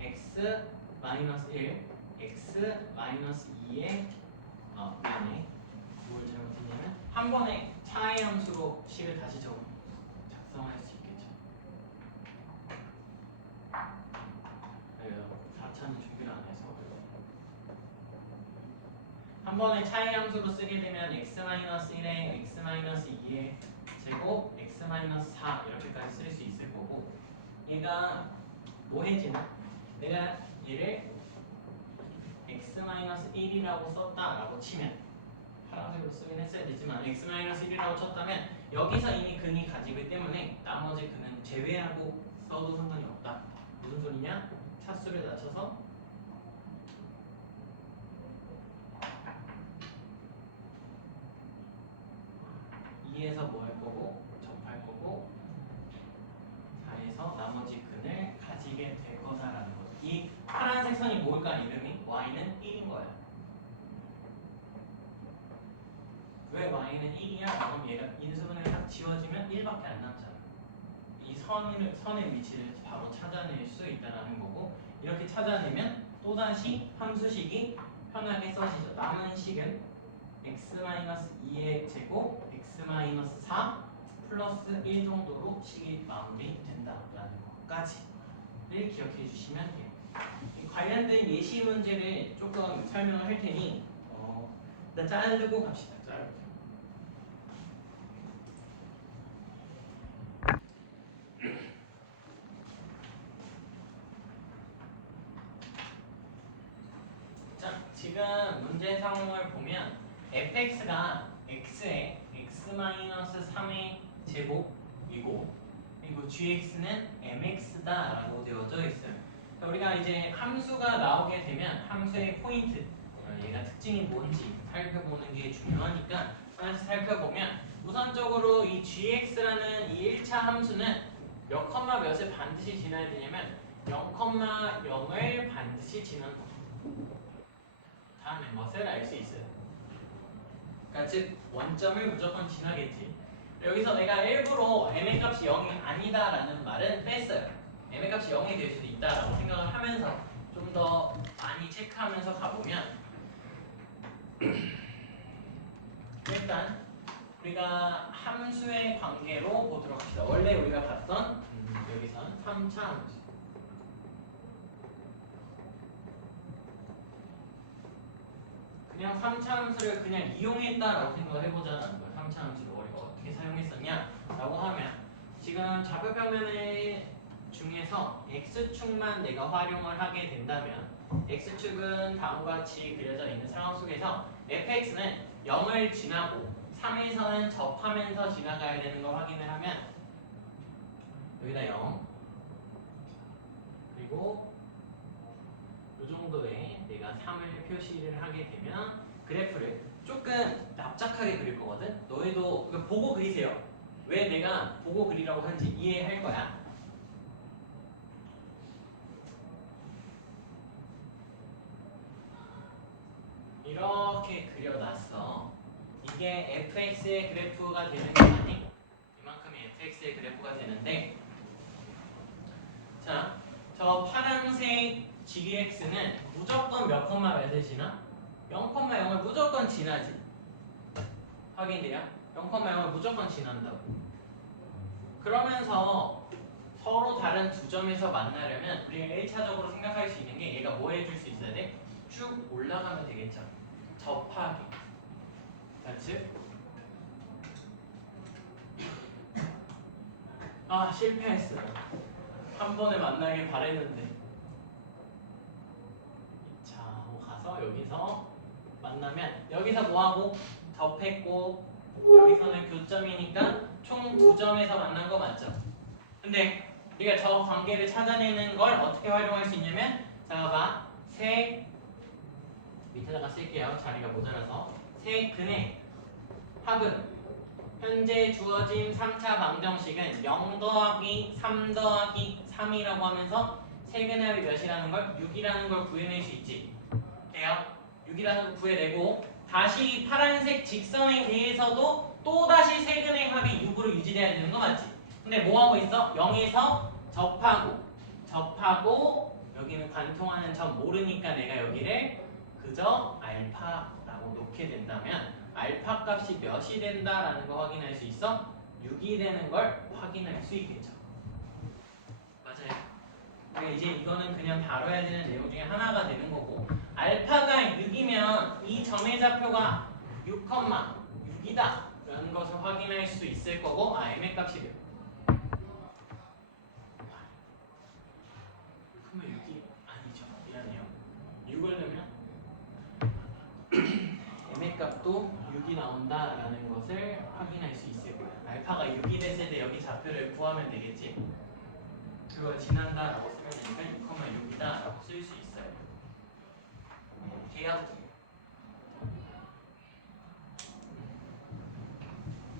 x 마이너스 1 x 마이너스 2의 미안해 뭘 잘못했냐면 한 번에 차의 함수로 식을 다시 작성할 수 있겠죠. 그래요. 4차는 준비를 안 해서 한 번에 차의 함수로 쓰게 되면 x-1에 x-2의 제곱 x-4 이렇게까지 쓸 수 있을 거고 얘가 뭐해지나? 내가 얘를 x-1이라고 썼다라고 치면 파란색으로 쓰긴 했어야 되지만 x-1이라고 쳤다면 여기서 이미 근이 가지기 때문에 나머지 근은 제외하고 써도 상관이 없다. 무슨 소리냐? 차수를 낮춰서 2에서 뭐 할 거고 접할 거고 4에서 나머지 근을 가지게 될 거다라는 거죠. 이 파란색 선이 뭘까? 이름이 y는 1인 거야. 왜 y는 1이야? 그럼 얘가 인수분해 딱 지워지면 1밖에 안 남잖아. 이 선의 위치를 바로 찾아낼 수 있다는 거고 이렇게 찾아내면 또다시 함수식이 편하게 써지죠. 남은 식은 x-2의 제곱 x-4 플러스 1 정도로 식이 마무리된다라는 것까지를 기억해 주시면 돼요. 관련된 예시 문제를 조금 설명을 할 테니 일단 자르고 갑시다. 자르고. 자, 지금 문제 상황을 보면 fx가 x의 x-3의 제곱이고 그리고 gx는 mx다라고 되어져 있어요. 우리가 이제 함수가 나오게 되면 함수의 포인트, 얘가 특징이 뭔지 살펴보는 게 중요하니까 하나씩 살펴보면 우선적으로 이 gx라는 이 1차 함수는 몇 컴마 몇을 반드시 지나야 되냐면 0,0을 반드시 지난다. 다음에 무엇을 알 수 있어요? 그러니까 즉 원점을 무조건 지나겠지. 여기서 내가 일부러 m의 값이 0이 아니다라는 말은 뺐어요. m의 값이 0이 될 수도 있다라고 생각을 하면서 좀 더 많이 체크하면서 가보면 일단 우리가 함수의 관계로 보도록 합시다. 원래 우리가 봤던 여기선 3차 함수 그냥 3차 함수를 그냥 이용했다라고 생각을 해보자는 거예요. 3차 함수를 우리가 어떻게 사용했었냐 라고 하면 지금 좌표평면에 중에서 x축만 내가 활용을 하게 된다면 x축은 다음과 같이 그려져 있는 상황 속에서 fx는 0을 지나고 3에서는 접하면서 지나가야 되는 걸 확인을 하면 여기다 0 그리고 이 정도에 내가 3을 표시를 하게 되면 그래프를 조금 납작하게 그릴 거거든. 너희도 그러니까 보고 그리세요. 왜 내가 보고 그리라고 하는지 이해할 거야. 이렇게 그려놨어. 이게 fx의 그래프가 되는 게 맞니? 이만큼이 fx의 그래프가 되는데, 자, 저 파란색 gx는 무조건 몇 콤마 몇을 지나? 0,0을 무조건 지나지. 확인돼요? 0,0을 무조건 지난다고. 그러면서 서로 다른 두 점에서 만나려면 우리가 1차적으로 생각할 수 있는 게 얘가 뭐 해줄 수 있어야 돼? 쭉 올라가면 되겠죠. 접하기. 즉, 아 실패했어요. 한 번에 만나길 바랬는데. 자, 하고 가서 여기서 만나면 여기서 뭐하고 접했고 여기서는 교점이니까 총 두 점에서 만난 거 맞죠? 근데 우리가 저 관계를 찾아내는 걸 어떻게 활용할 수 있냐면 자 봐봐 세 밑에다가 쓸게요. 자리가 모자라서 세 근의 합은 현재 주어진 3차 방정식은 0 더하기 3 더하기 3이라고 하면서 세근의 합이 몇이라는 걸 6이라는 걸 구해낼 수 있지. 돼요? 6이라는 걸 구해내고 다시 파란색 직선에 대해서도 또다시 세근의 합이 6으로 유지돼야 되는 거 맞지? 근데 뭐 하고 있어? 0에서 접하고 여기는 관통하는 점 모르니까 내가 여기를 그저 알파라고 놓게 된다면 알파 값이 몇이 된다라는 거 확인할 수 있어? 6이 되는 걸 확인할 수 있겠죠. 맞아요. 그러니까 이제 이거는 그냥 다뤄야 되는 내용 중에 하나가 되는 거고 알파가 6이면 이 점의 좌표가 6,6이다 라는 것을 확인할 수 있을 거고 m의 값이 몇? 6,6이 아니죠. 미안해요. 6을 넣으면 m의 값도 6이 나온다라는 것을 확인할 수 있을 거예요. 알파가 6이 됐을 때 여기 좌표를 구하면 되겠지. 그걸 지난다라고 쓰면 되니까 6,6이다라고 쓸 수 있어요. 돼요?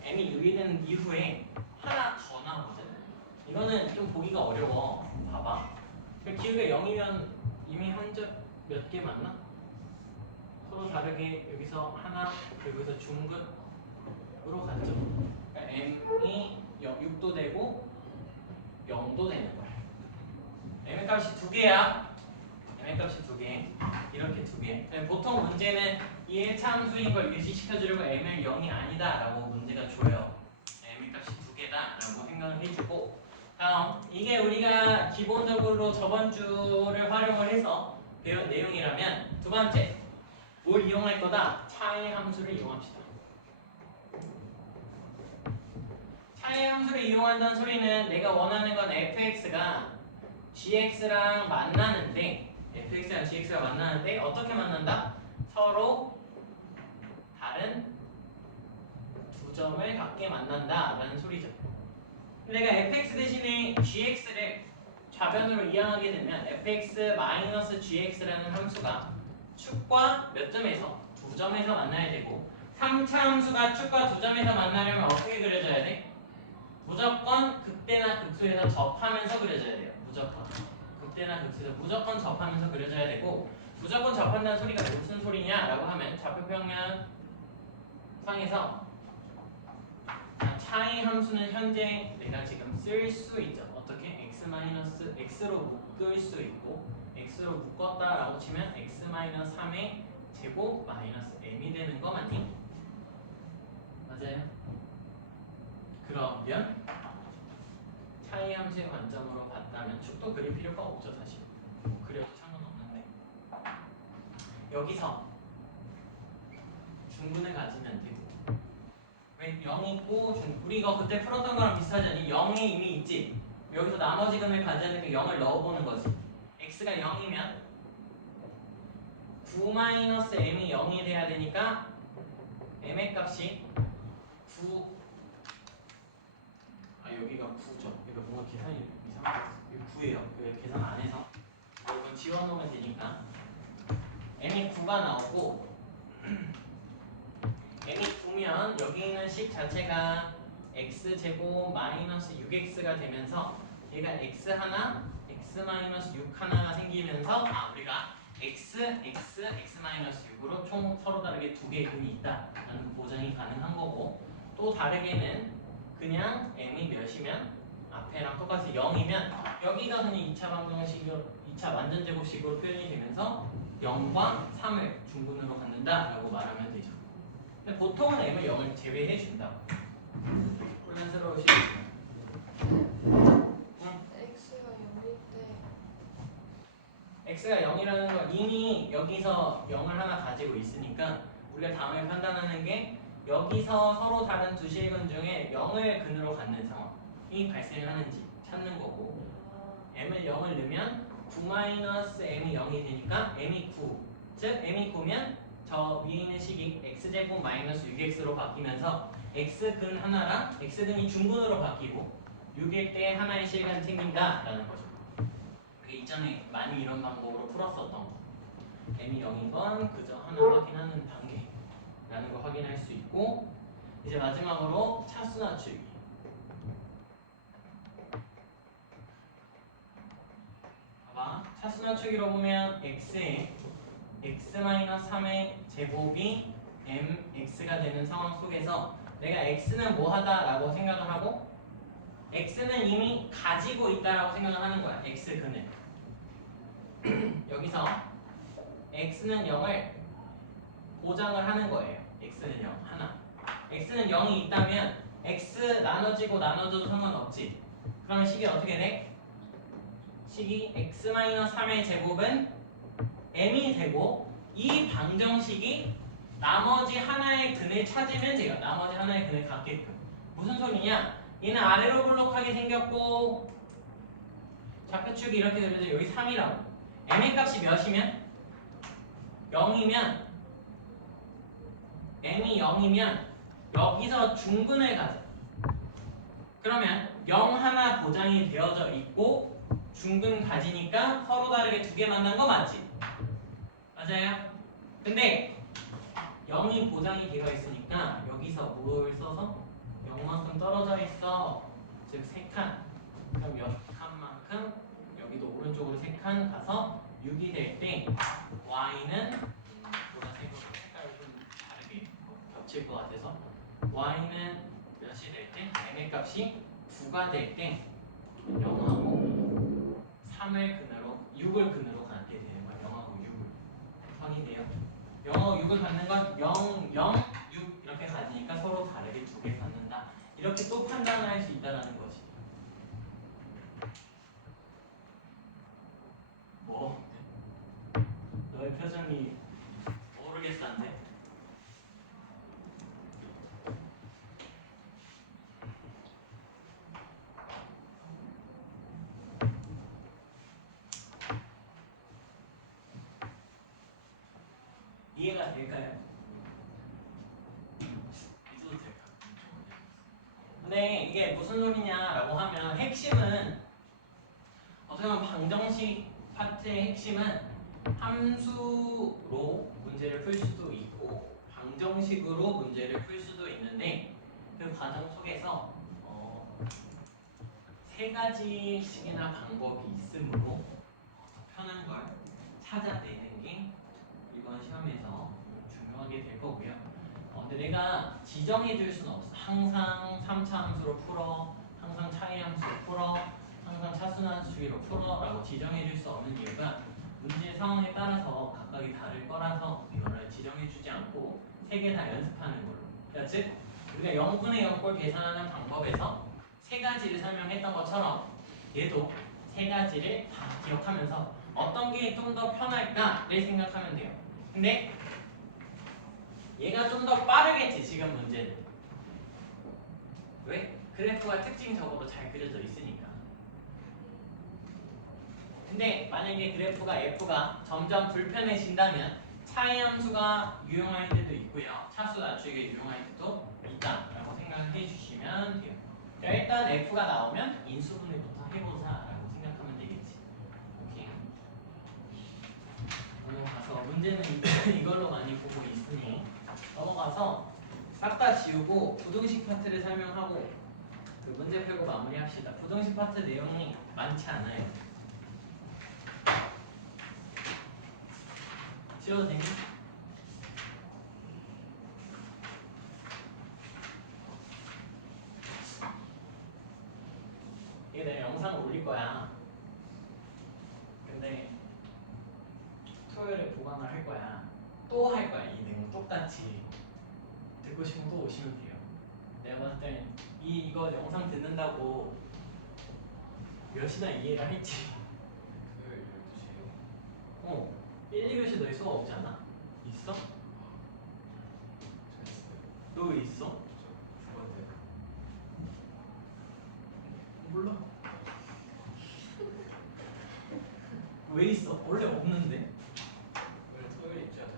m이 6이 된 이후에 하나 더 나오거든. 이거는 좀 보기가 어려워. 봐봐. 기울기가 0이면 이미 한 점 몇 개 맞나? 서로 다르게 여기서 하나, 여기서 중급으로 갔죠. 그러니까 m이 6도 되고 0도 되는 거야. m의 값이 두 개야. m의 값이 두 개. 이렇게 두 개. 보통 문제는 이 1차 함수인 걸 유지시켜주려고 m을 0이 아니다 라고 문제가 줘요. m의 값이 두 개다 라고 생각을 해주고 다음 이게 우리가 기본적으로 저번 주를 활용을 해서 배운 내용이라면 두 번째 뭘 이용할 거다? 차의 함수를 이용합시다. 차의 함수를 이용한다는 소리는 내가 원하는 건 fx가 gx랑 만나는데 fx랑 gx가 만나는데 어떻게 만난다? 서로 다른 두 점을 갖게 만난다 라는 소리죠. 내가 fx 대신에 gx를 좌변으로 이항하게 되면 fx-gx라는 함수가 축과 몇 점에서? 두 점에서 만나야 되고 3차 함수가 축과 두 점에서 만나려면 어떻게 그려져야 돼? 무조건 극대나 극소에서 접하면서 그려져야 돼요. 무조건 극대나 극소에서 무조건 접하면서 그려져야 되고 무조건 접한다는 소리가 무슨 소리냐라고 하면 좌표평면 상에서 차의 함수는 현재 내가 지금 쓸 수 있죠. 어떻게? x로 묶을 수 있고 x로 묶었다라고 치면 x-3의 제곱 마이너스 m이 되는 거 맞니? 맞아요. 그러면 차의 함수의 관점으로 봤다면 축도 그릴 필요가 없죠. 사실 그려도 상관없는데 여기서 중분을 가지면 되고 왜 0 있고 우리 이거 그때 풀었던 거랑 비슷하지 않니? 0이 이미 있지? 여기서 나머지 근을 가져야 되니까 0을 넣어보는 거지. x가 0이면 9-m이 0이 돼야 되니까 m의 값이 9. 여기가 9죠. 이거 뭔가 계산이 이상하게 이거 9예요. 계산 안 해서 이건 지워놓으면 되니까 m이 9가 나오고 m이 9면 여기 있는 식 자체가 x제곱 마이너스 6x가 되면서 얘가 x 하나, x 마이너스 6 하나가 생기면서 우리가 x, x, x 마이너스 6으로 총 서로 다르게 두 개의 근이 있다라는 보장이 가능한 거고, 또 다르게는 그냥 m이 몇이면 앞에랑 똑같이 0이면 여기가 그냥 2차 방정식으로 2차 완전제곱식으로 표현이 되면서 0과 3을 중근으로 갖는다라고 말하면 되죠. 근데 보통은 m을 0을 제외해 준다. 혼란스러우시겠지만 x가 0일 때 x가 0이라는 건 이미 여기서 0을 하나 가지고 있으니까 우리가 다음에 판단하는 게 여기서 서로 다른 두 실근 중에 0을 근으로 갖는 상황이 발생하는지 찾는 거고, m을 0을 넣으면 9-m이 0이 되니까 m이 9, 즉 m이 9면 저 위에 있는 식이 x제곱 마이너스 6x로 바뀌면서 x근 하나랑 x근이 중근으로 바뀌고 6일 때 하나의 실근 생긴다라는 거죠. 그게 이전에 많이 이런 방법으로 풀었었던 거. m이 0인 건 그저 하나 확인하는 단계라는 걸 확인할 수 있고, 이제 마지막으로 차수 낮추기. 봐봐. 차수 낮추기로 보면 x에 x-3의 제곱이 mx가 되는 상황 속에서 내가 x는 뭐 하다라고 생각을 하고 x는 이미 가지고 있다라고 생각을 하는 거야. x근을. 여기서 x는 0을 보장을 하는 거예요. x는 0 하나. x는 0이 있다면 x 나눠지고 나눠져도 상관없지. 그러면 식이 어떻게 돼? 식이 x-3의 제곱은 m이 되고, 이 방정식이 나머지 하나의 근을 찾으면 돼요. 나머지 하나의 근을 갖게끔. 무슨 소리냐? 얘는 아래로 볼록하게 생겼고 좌표축이 이렇게 되면서 여기 3이라고. m의 값이 몇이면? 0이면 m이 0이면 여기서 중근을 가져. 그러면 0 하나 보장이 되어져 있고 중근 가지니까 서로 다르게 두 개 만난 거 맞지? 맞아요? 근데 0이 보장이 되어 있으니까 여기서 뭘 써서 0만큼 떨어져 있어. 즉 3칸. 그럼 몇 칸만큼 여기도 오른쪽으로 3칸 가서 6이 될 때 y는 보라색으로 색깔을 좀 다르게 겹칠 것 같아서 y는 몇이 될 때 m의 값이 9가 될 때 0하고 3을 근으로 6을 근으로 갖게 되는 거야. 0하고 6을. 확인돼요? 0하고 6을 갖는 건 0, 0, 6 이렇게 가지니까 서로 다르게 두 개 갖는다. 이렇게 또 판단을 할 수 있다는 거지. 뭐? 너의 표정이 모르겠다는데? 이해가 될까요? 잊어도 될까? 근데 이게 무슨 소리냐라고 하면 핵심은 어떻게 보면 방정식 파트의 핵심은 함수로 문제를 풀 수도 있고 방정식으로 문제를 풀 수도 있는데, 그 과정 속에서 세 가지씩이나 방법이 있으므로 더 편한 걸 찾아내는 게 이번 시험에서 중요하게 될 거고요. 근데 내가 지정해 줄 수는 없어. 항상 3차 함수로 풀어, 항상 차이 함수로 풀어, 항상 차수나추기로 풀어라고 지정해 줄 수 없는 이유가 문제 상황에 따라서 각각이 다를 거라서 이거를 지정해 주지 않고 세 개 다 연습하는 걸로. 그러니까 즉 우리가 0분의 0꼴 계산하는 방법에서 세 가지를 설명했던 것처럼 얘도 세 가지를 다 기억하면서 어떤 게 좀 더 편할까를 생각하면 돼요. 근데 얘가 좀 더 빠르겠지, 지금 문제는. 왜? 그래프가 특징적으로 잘 그려져 있으니까. 근데 만약에 그래프가 f가 점점 불편해진다면 차이 함수가 유용할 때도 있고요. 차수 낮추기가 유용할 때도 있다라고 생각해 주시면 돼요. 자, 일단 f가 나오면 인수분해부터 해보자라고 생각하면 되겠지. 오케이. 넘어가서 문제는 이걸로 많이 보고 있으니 넘어가서 싹 다 지우고 부등식 파트를 설명하고 그 문제 풀고 마무리합시다. 부등식 파트 내용이 많지 않아요. 지워도 되니? 이게 내가 영상을 올릴 거야. 근데 토요일에 보강을 할 거야. 또 할 거야. 이 내용 똑같이. 듣고 싶으면 또 오시면 돼요. 내가 봤을 땐 이거 영상 듣는다고 몇 시나 이해를 할지. 토요일 12시에요. 1, 2교시 너희 수업 없잖아. 있어? 저 있어요. 너 왜 있어? 저 죽었는데. 몰라. 왜 있어? 원래 없는데? 원래 토요일 있지 않아요?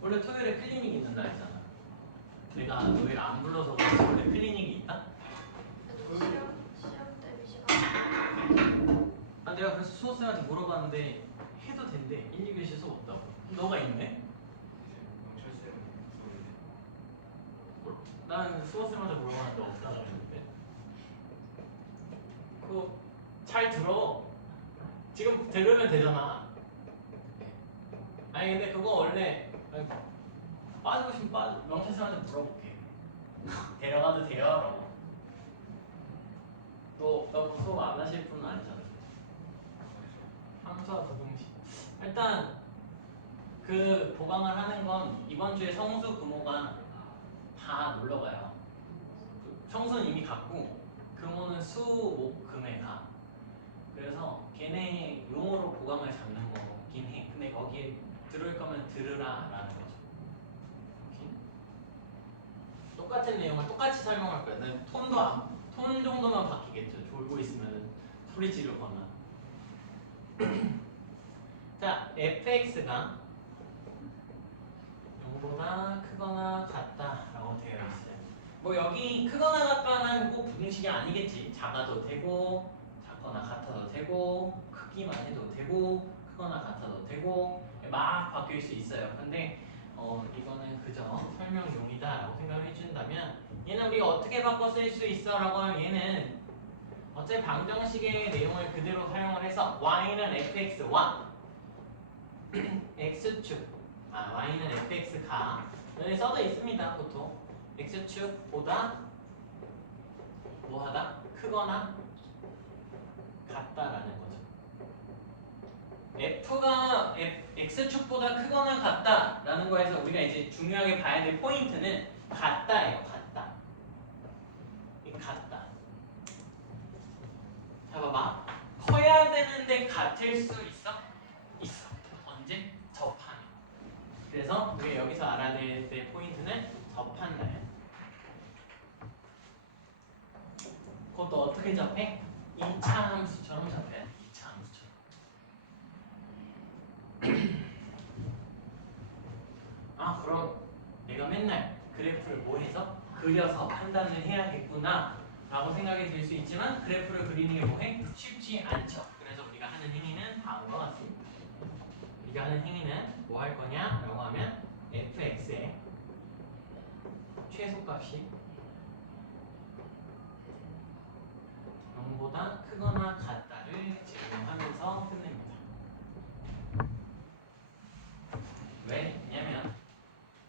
원래 토요일에 클리닉 있는 날이잖아. 내가 너희를 안 불러서 그렇지 원래 클리닉이 있다? 시험 대비 시간. 아 내가 그래서 수호쌤한테 물어봤는데 해도 된대. 1, 2교시 수업 없다고. 너가 있네? 이제 영철 쌤 수업인데. 난 수호쌤한테 물어봤는데 없다고 그랬는데. 그거 잘 들어. 지금 들으면 되잖아. 아니 근데 그거 원래 빠지고 싶으면 빠져. 명태쌤한테 물어볼게. 데려가도 돼요? 너 수업 안 하실 분은 아니잖아. 함수와 부등식. 일단 그 보강을 하는 건 이번 주에 성수 금호가 다 놀러 가요. 성수는 이미 갔고 금호는 수, 목, 금에 가. 그래서 걔네 용어로 보강을 잡는 거긴 해. 근데 거기에 들을 거면 들으라라는 거죠. 오케이? 똑같은 내용을 똑같이 설명할 거야. 난 톤 정도만 바뀌겠죠. 졸고 있으면 소리 지르거나. 자, fx가 0보다 크거나 같다라고 되어 있어요. 뭐 여기 크거나 같다는 꼭 부등식이 아니겠지. 작아도 되고 작거나 같아도 되고 크기만 해도 되고 크거나 같아도 되고 막 바뀔 수 있어요. 근데 이거는 그저 설명용이다라고 생각을 해준다면 얘는 우리가 어떻게 바꿔 쓸 수 있어라고 하면 얘는 어차피 방정식의 내용을 그대로 사용을 해서 y는 fx와 x축 y는 fx가 여기 써져 있습니다. 보통 x축보다 뭐하다? 크거나 같다라는 거죠. f가 x축보다 크거나 같다라는 거에서 우리가 이제 중요하게 봐야 될 포인트는 같다예요. 같다. 이 같다. 자 봐봐. 커야 되는데 같을 수 있어? 있어. 언제? 접하면. 그래서 우리가 여기서 알아야 될 포인트는 접한다예요. 그것도 어떻게 접해? 2차 함수처럼 접해요. 2차 함수처럼. 아 그럼 내가 맨날 그래프를 뭐 해서? 그려서 판단을 해야겠구나 라고 생각이 들 수 있지만 그래프를 그리는 게 뭐해? 쉽지 않죠. 그래서 우리가 하는 행위는 다음과 같습니다. 우리가 하는 행위는 뭐 할 거냐 라고 하면 fx의 최소값이 0보다 크거나 같다를 제공하면서 끝냅니다. 왜냐면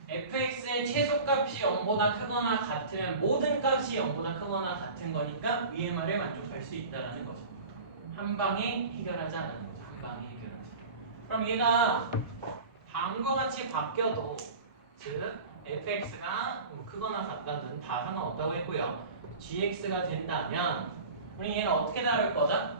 fx의 최소값이 0보다 크거나 같으면 모든 값이 0보다 크거나 같은 거니까 위의 말을 만족할 수 있다는 거죠. 한 방에 해결하자는 거죠. 한 방에 해결하자. 그럼 얘가 다음과 같이 바뀌어도 즉 fx가 크거나 같다든 다 상관없다고 했고요. gx가 된다면 우리 얘는 어떻게 다룰 거죠?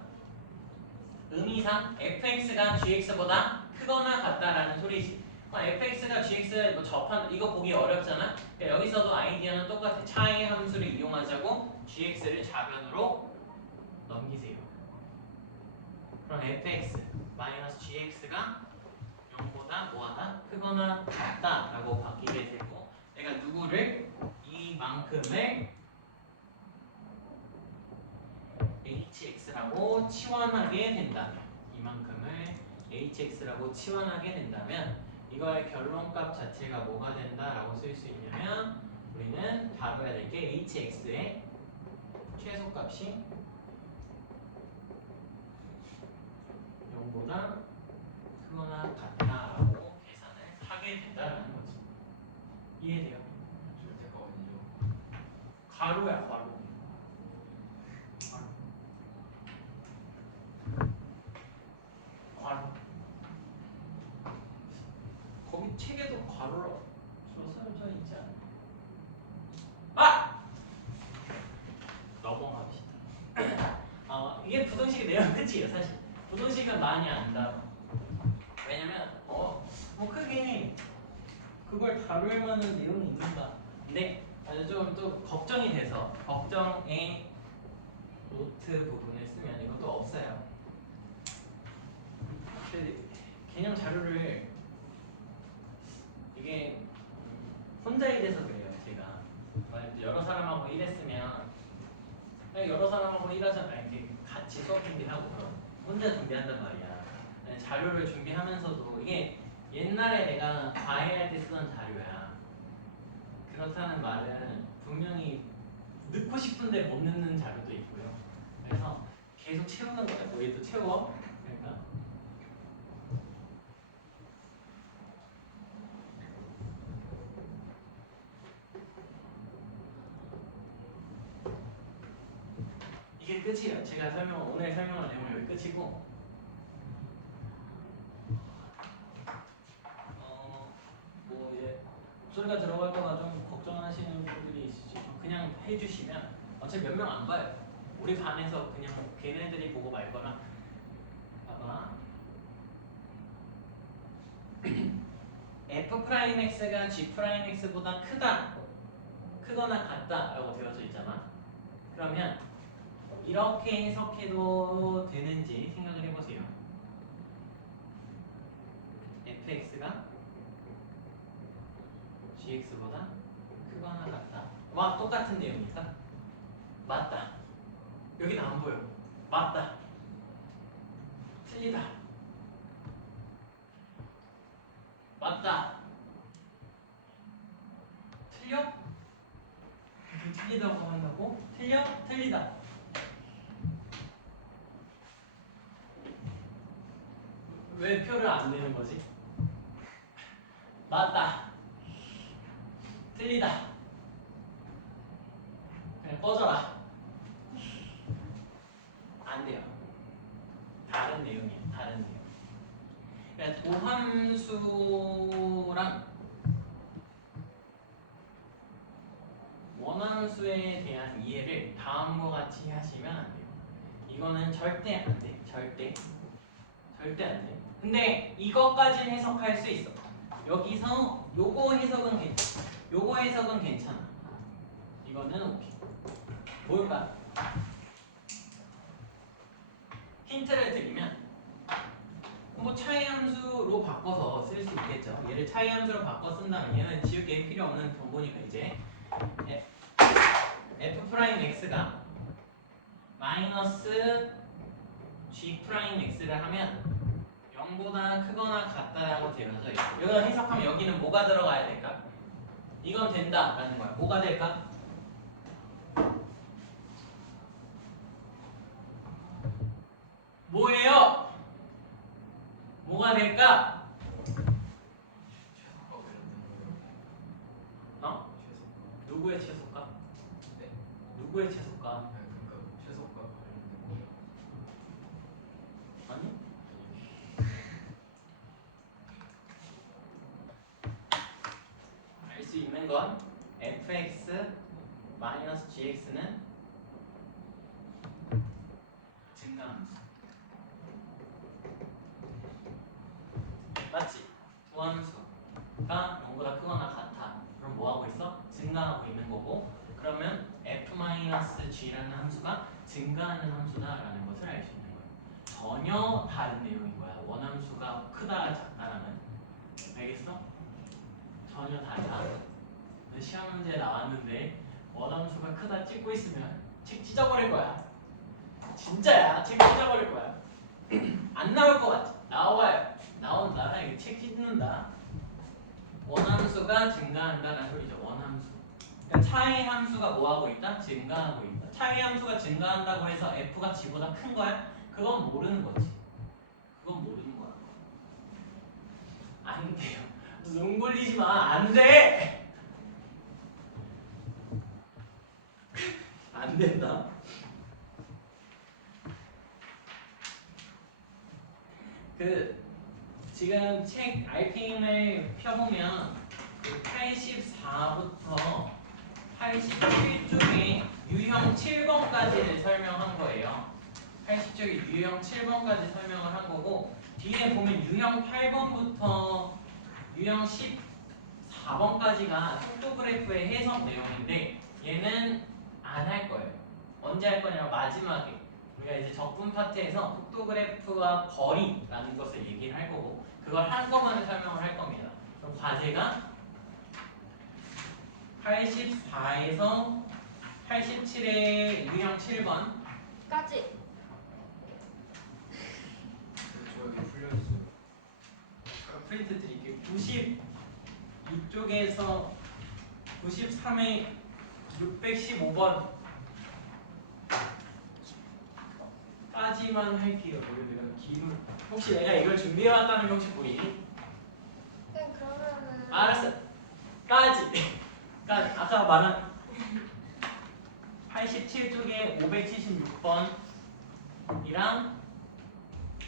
의미상 fx가 gx보다 크거나 같다라는 소리지. fx가 gx 뭐 접한 이거 보기 어렵잖아. 그러니까 여기서도 아이디어는 똑같아. 차이 함수를 이용하자고 gx를 좌변으로 넘기세요. 그럼 fx 마이너스 gx가 0보다 뭐하다? 크거나 같다 라고 바뀌게 되고 내가 누구를 이만큼을 hx라고 치환하게 된다면 이만큼을 hx라고 치환하게 된다면 이거의 결론값 자체가 뭐가 된다라고 쓸 수 있냐면 우리는 다뤄야 될 게 hx의 최소값이 0보다 크거나 같다라고 계산을 하게 된다는 거지. 이해돼요? 절대가 아니죠. 가로야 가로. 가로. 거기 책에도 가로로 써져 있지 않아? 아! 넘어갑시다. 이게 부등식 내용 끝이에요 사실. 부등식은 많이 안 다뤄. 왜냐면 뭐 크게 그걸 다룰 만한 내용이 있는가. 근데 좀 또 걱정이 돼서 걱정의 노트 부분을 쓰면 이것도 없어요. 그 개념 자료를 이게 혼자 일해서 그래요. 제가 여러 사람하고 일했으면 여러 사람하고 일하잖아요. 이렇게 같이 수업 준비하고 그럼 혼자 준비한단 말이야. 자료를 준비하면서도 이게 옛날에 내가 과외할 때 쓰던 자료야. 그렇다는 말은 분명히 넣고 싶은데 못 넣는 자료도 있고요. 그래서 계속 채우는 거야. 너희 또 채워. 그러니까 이게 끝이에요. 제가 오늘 설명할 내용은 여기 끝이고 뭐 이제 목소리가 들어갈까봐 좀 걱정하시는 분들이 있으시 좀 그냥 해주시면 어차피 몇 명 안 봐요. 우리 반에서 그냥 걔네들이 보고 말 거라 아마 f'x가 g'x보다 크거나 같다라고 되어져 있잖아. 그러면 이렇게 해석해도 되는지 생각을 해보세요. fx가 gx보다 크거나 같다. 와, 똑같은 내용이니까 맞다. 여기는 안 보여. 맞다. 틀리다. 맞다. 틀려? 이렇게 틀리다고 한다고? 틀려? 틀리다. 왜 표를 안 내는 거지? 맞다. 틀리다. 그냥 꺼져라. 안 돼요. 다른 내용이에요. 다른 내용. 그러니까 도함수랑 원함수에 대한 이해를 다음과 같이 하시면 안 돼요. 이거는 절대 안 돼. 절대 안 돼. 근데 이것까지는 해석할 수 있어. 여기서 요거 해석은 괜찮아. 요거 해석은 괜찮아. 이거는 오케이. 뭘까? 힌트를 드리면 뭐 차이함수로 바꿔서 쓸 수 있겠죠. 얘를 차이함수로 바꿔 쓴다면 얘는 지울 게 필요 없는 정보니까 이제 f'x가 마이너스 g'x를 하면 0보다 크거나 같다라고 되어져 있어. 여기다 해석하면 여기는 뭐가 들어가야 될까? 이건 된다라는 거야. 뭐가 될까? 뭐예요? 뭐가 될까? 최소값 이런 거요. 어? 최소값. 누구의 최소값? 네. 누구의 최소값? 그러니까 최소값 관련된 거요. 아니? 알 수 있는 건 fx 마이너스 gx는 증가함수. 맞지? 두 함수가 0보다 크거나 같아. 그럼 뭐 하고 있어? 증가하고 있는 거고. 그러면 f-g라는 함수가 증가하는 함수다라는 것을 알 수 있는 거예요. 전혀 다른 내용인 거야. 원함수가 크다 작다라는. 알겠어? 전혀 달라. 시험 문제 나왔는데 원함수가 크다 찍고 있으면 책 찢어버릴 거야. 진짜야. 책 찢어버릴 거야. 안 나올 것 같아. 나와요. 나온다. 이거 책 찢는다. 원함수가 증가한다라는 소리죠. 원함수. 그러니까 차이 함수가 뭐 하고 있다? 증가하고 있다. 차이 함수가 증가한다고 해서 f가 g보다 큰 거야? 그건 모르는 거지. 그건 모르는 거야. 안 돼요. 눈 굴리지 마. 안 돼. 안 된다. 지금 책 RPM을 펴보면 84부터 87쪽에 유형 7번까지를 설명한 거예요. 87쪽에 유형 7번까지 설명을 한 거고 뒤에 보면 유형 8번부터 유형 14번까지가 속도 그래프의 해석 내용인데 얘는 안 할 거예요. 언제 할 거냐면 마지막에 우리가 이제 적분 파트에서 속도 그래프와 거리라는 것을 얘기를 할 거고 그걸 한꺼번에 설명을 할 겁니다. 그럼 과제가 84에서 87의 유형 7번 까지. 저 여기 풀려있어요. 프린트 드릴게요. 92쪽에서 93의 615번 까지만 할게요. 내가 기분 혹시 내가 이걸 준비해왔다는 게 혹시 보이니? 그냥 그러면은. 알았어. 까지. 아까 말한 87쪽에 576번이랑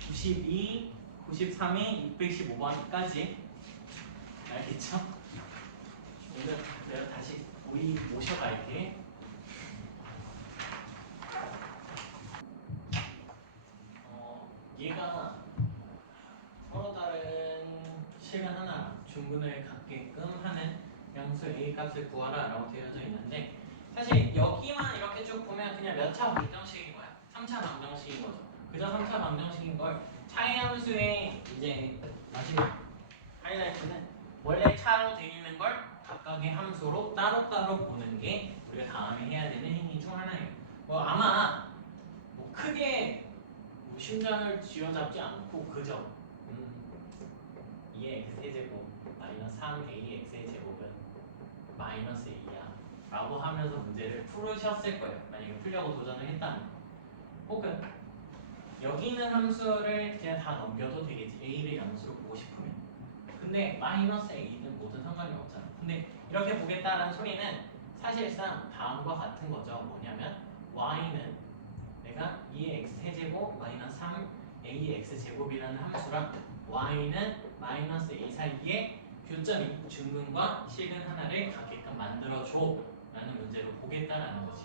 92, 93이 615번까지 알겠죠? 오늘 내가 다시 우리 모셔갈게. 얘가 서로 다른 실간 하나 중근을 갖게끔 하는 양수 A 값을 구하라 라고 되어져 있는데 사실 여기만 이렇게 쭉 보면 그냥 몇 차 방정식인 거야. 3차 방정식인 거죠. 그저 3차 방정식인 걸 차이 함수의 이제 마지막 하이라이트는 원래 차로 되어 있는 걸 각각의 함수로 따로따로 보는 게 우리가 다음에 해야 되는 행위 중 하나예요. 뭐 아마 뭐 크게 뭐 심장을 쥐어잡지 않고 그저 2의 x제곱 마이너스 3ax의 제곱은 마이너스 2야 라고 하면서 문제를 풀으셨을 거예요. 만약에 풀려고 도전을 했다면. 혹은 여기 있는 함수를 그냥 다 넘겨도 되겠지. a를 양수로 보고 싶으면. 근데 마이너스 a는 뭐든 상관이 없잖아. 근데 이렇게 보겠다라는 소리는 사실상 다음과 같은 거죠. 뭐냐면 y는 내가 2의 x세제곱 마이너스 3ax 제곱이라는 함수랑 y는 마이너스 a 사이에 교점이 중근과 실근 하나를 갖게끔 만들어줘 라는 문제로 보겠다라는 거지.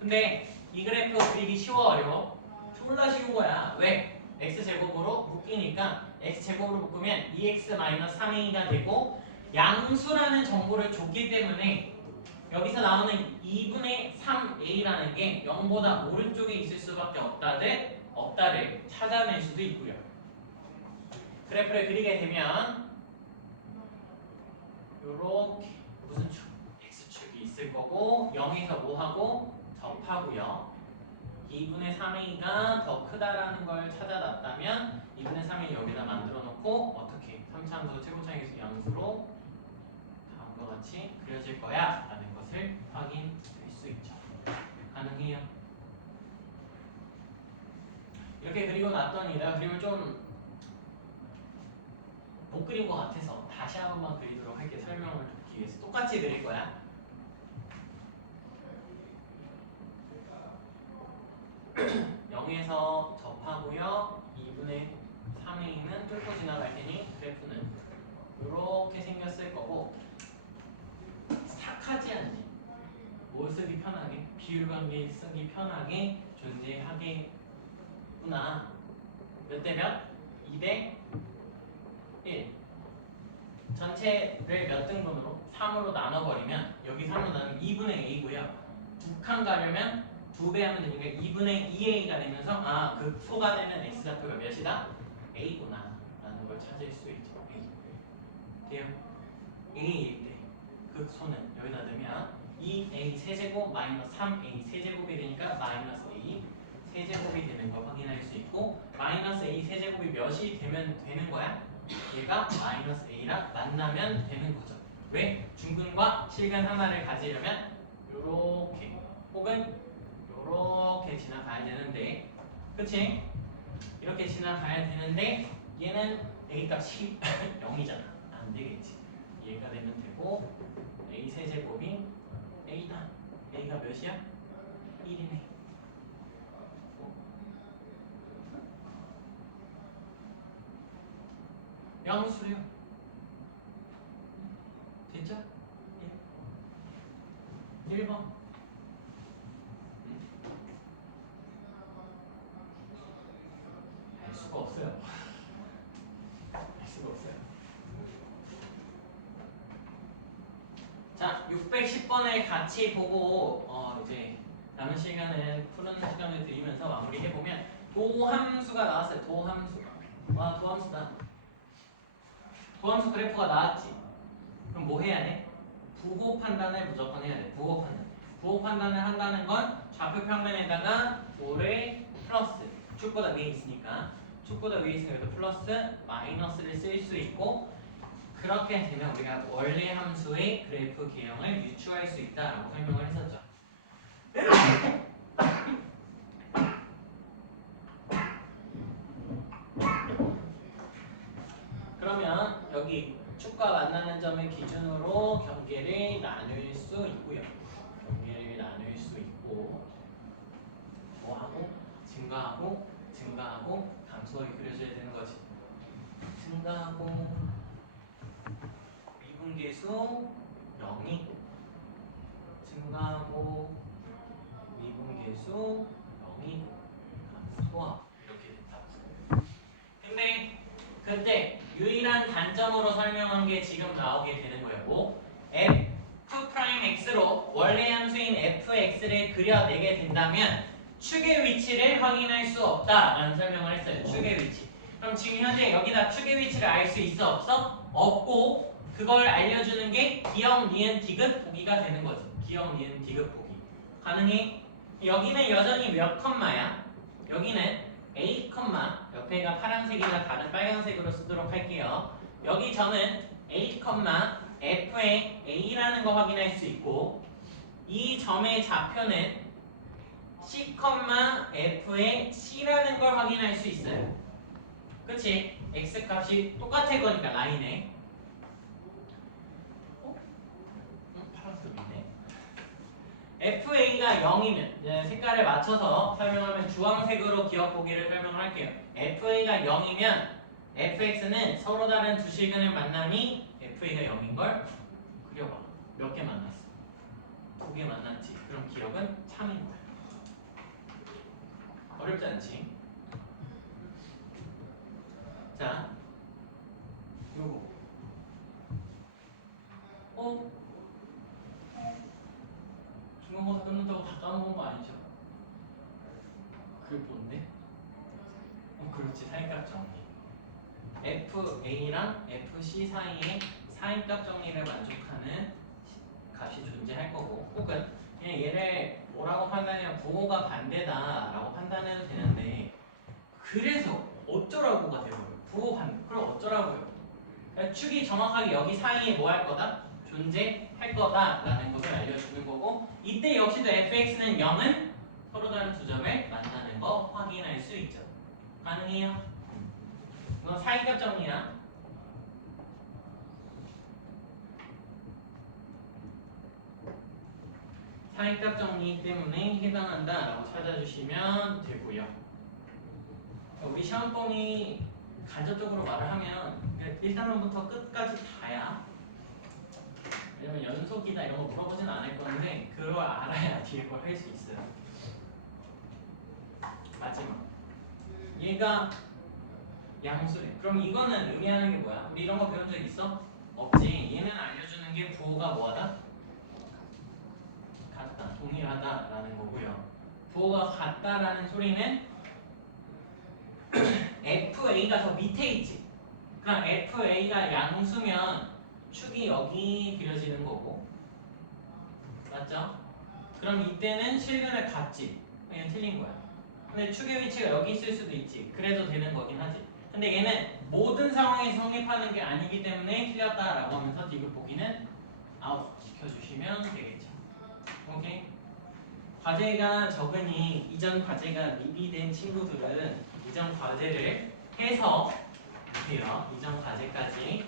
근데 이 그래프 그리기 쉬워 어려워? 졸라 쉬운 거야. 왜? x제곱으로 묶이니까 x제곱으로 묶으면 2x-3a가 되고 양수라는 정보를 줬기 때문에 여기서 나오는 2분의 3a라는 게 0보다 오른쪽에 있을 수밖에 없다를 찾아낼 수도 있고요. 그래프를 그리게 되면 요렇게 무슨 축? x축이 있을 거고 0에서 뭐하고? 접하고요. 2분의 3a가 더 크다라는 걸 찾아놨다면 2분의 3a 여기다 만들어 놓고 어떻게? 3차함수 최고차항에서 양수로 다음과 같이 그려질 거야 라는 것을 확인할 수 있죠. 가능해요. 이렇게 그리고 났더니 내가 그림을 좀 못 그린 것 같아서 다시 한 번만 그리도록 할게. 설명을 돕기 위해서 똑같이 그릴 거야. (0에서) 접하고요. 2분의 3a는 뚫고 지나갈 테니 그래프는 이렇게 생겼을 거고 싹하지 않니? 뭘 쓰기 편하게? 비율관계 쓰기 편하게 존재하겠구나. 몇 대 몇? 2대 1. 전체를 몇 등분으로? 3으로 나눠버리면 여기 3으로 나누면 2분의 a고요. 두 칸 가려면 2배 하면 되니까 2분의 2a가 되면서 아 극소가 되는 x좌표가 몇이다? a구나 라는 걸 찾을 수 있죠. a 돼요? a일 때 극소는 여기다 넣으면 2a 세제곱 마이너스 3a 세제곱이 되니까 마이너스 a 세제곱이 되는 걸 확인할 수 있고 마이너스 a 세제곱이 몇이 되면 되는 거야? 얘가 마이너스 a랑 만나면 되는 거죠. 왜? 중근과 실근 하나를 가지려면 요렇게 혹은 요렇게 지나가야 되는데 그치? 이렇게 지나가야 되는데 얘는 a 값이 0이잖아. 안 되겠지. 얘가 되면 되고 a 세제곱이 a다. a가 몇이야? 1이네. 양수요. 됐죠? 1번. 알 수가 없어요. 알 수가 없어요. 자, 610번을 같이 보고 이제 남은 시간은 푸는 시간을 드리면서 마무리해 보면 도함수가 나왔어요. 도함수. 와, 도함수다. 도함수 그래프가 나왔지. 그럼 뭐 해야 돼? 부호 판단을 무조건 해야 돼. 부호 판단. 부호 판단을 한다는 건 좌표 평면에다가 5를 플러스 축보다 위에 있으니까 축보다 위에 있으니까 여기도 플러스 마이너스를 쓸 수 있고 그렇게 되면 우리가 원래 함수의 그래프 개형을 유추할 수 있다라고 설명을 했었죠. 그러면 여기 축과 만나는 점을 기준으로 경계를 나눌 수 있고요. 경계를 나눌 수 있고 뭐하고 증가하고 증가하고 감소하게 그려져야 되는 거지. 증가하고 미분계수 0이 증가하고 미분계수 0이 감소하고 이렇게 된다고. 근데 그때 유일한 단점으로 설명한 게 지금 나오게 되는 거예요. 뭐? f'(x로) 원래 함수인 fx를 그려내게 된다면 축의 위치를 확인할 수 없다라는 설명을 했어요. 축의 위치. 그럼 지금 현재 여기다 축의 위치를 알 수 있어 없어? 없고 그걸 알려주는 게 기억, 니은, 디귿 보기가 되는 거지. 기억, 니은, 디귿 보기. 가능해? 여기는 여전히 몇 컴마야? 여기는 A, 옆에가 파란색이나 다른 빨간색으로 쓰도록 할게요. 여기 저는 A, F의 A라는 거 확인할 수 있고 이 점의 좌표는 C, F의 C라는 걸 확인할 수 있어요. 그치? X 값이 똑같을 거니까 라인에 파란색이네. FA가 0이면 색깔을 맞춰서 설명하면 주황색으로 기억 보기를 설명할게요. FA가 0이면 FX는 서로 다른 두 실근을 만나니 FA가 0인 걸 그려봐. 몇 개 만났어? 2개 만났지. 그럼 기억은 참인 거야. 어렵지 않지? 자, 요거. 중간고사 끝난다고 다 까먹은 거 아니죠? 그게 뭔데? 그렇지. 사인값 정리. FA랑 FC 사이에 사인값 정리를 만족하는 값이 존재할 거고 혹은 그냥 얘를 뭐라고 판단하면 부호가 반대다라고 판단해도 되는데 그래서 어쩌라고가 되고요. 부호 반대. 그럼 어쩌라고요? 그러니까 축이 정확하게 여기 사이에 뭐 할 거다? 존재할 거다라는 것을 알려주는 거고 이때 역시도 fx는 0은 서로 다른 두 점을 만나는 거 확인할 수 있죠. 가능해요? 이건 사이값 정리야. 사이값 정리 때문에 해당한다라고 찾아주시면 되고요. 우리 시험범위 간접적으로 말을 하면 1단원부터 끝까지 다야. 왜냐면 연속이나 이런 거 물어보진 않을 건데 그걸 알아야 뒤에 걸 할 수 있어요. 마지막 얘가 양수래. 그럼 이거는 의미하는 게 뭐야? 우리 이런 거 배운 적 있어? 없지. 얘는 알려주는 게 부호가 뭐하다? 같다, 동일하다라는 거고요. 부호가 같다라는 소리는 FA가 더 밑에 있지. 그럼 FA가 양수면 축이 여기 그려지는 거고, 맞죠? 그럼 이때는 실근을 같지. 얘는 틀린 거야. 근데 축의 위치가 여기 있을 수도 있지. 그래도 되는 거긴 하지. 근데 얘는 모든 상황에 성립하는 게 아니기 때문에 틀렸다라고 하면서 디귿 보기는 아웃 시켜주시면 되겠죠. 오케이? 과제가 적으니 이전 과제가 미비된 친구들은 이전 과제를 해서 돼요. 이전 과제까지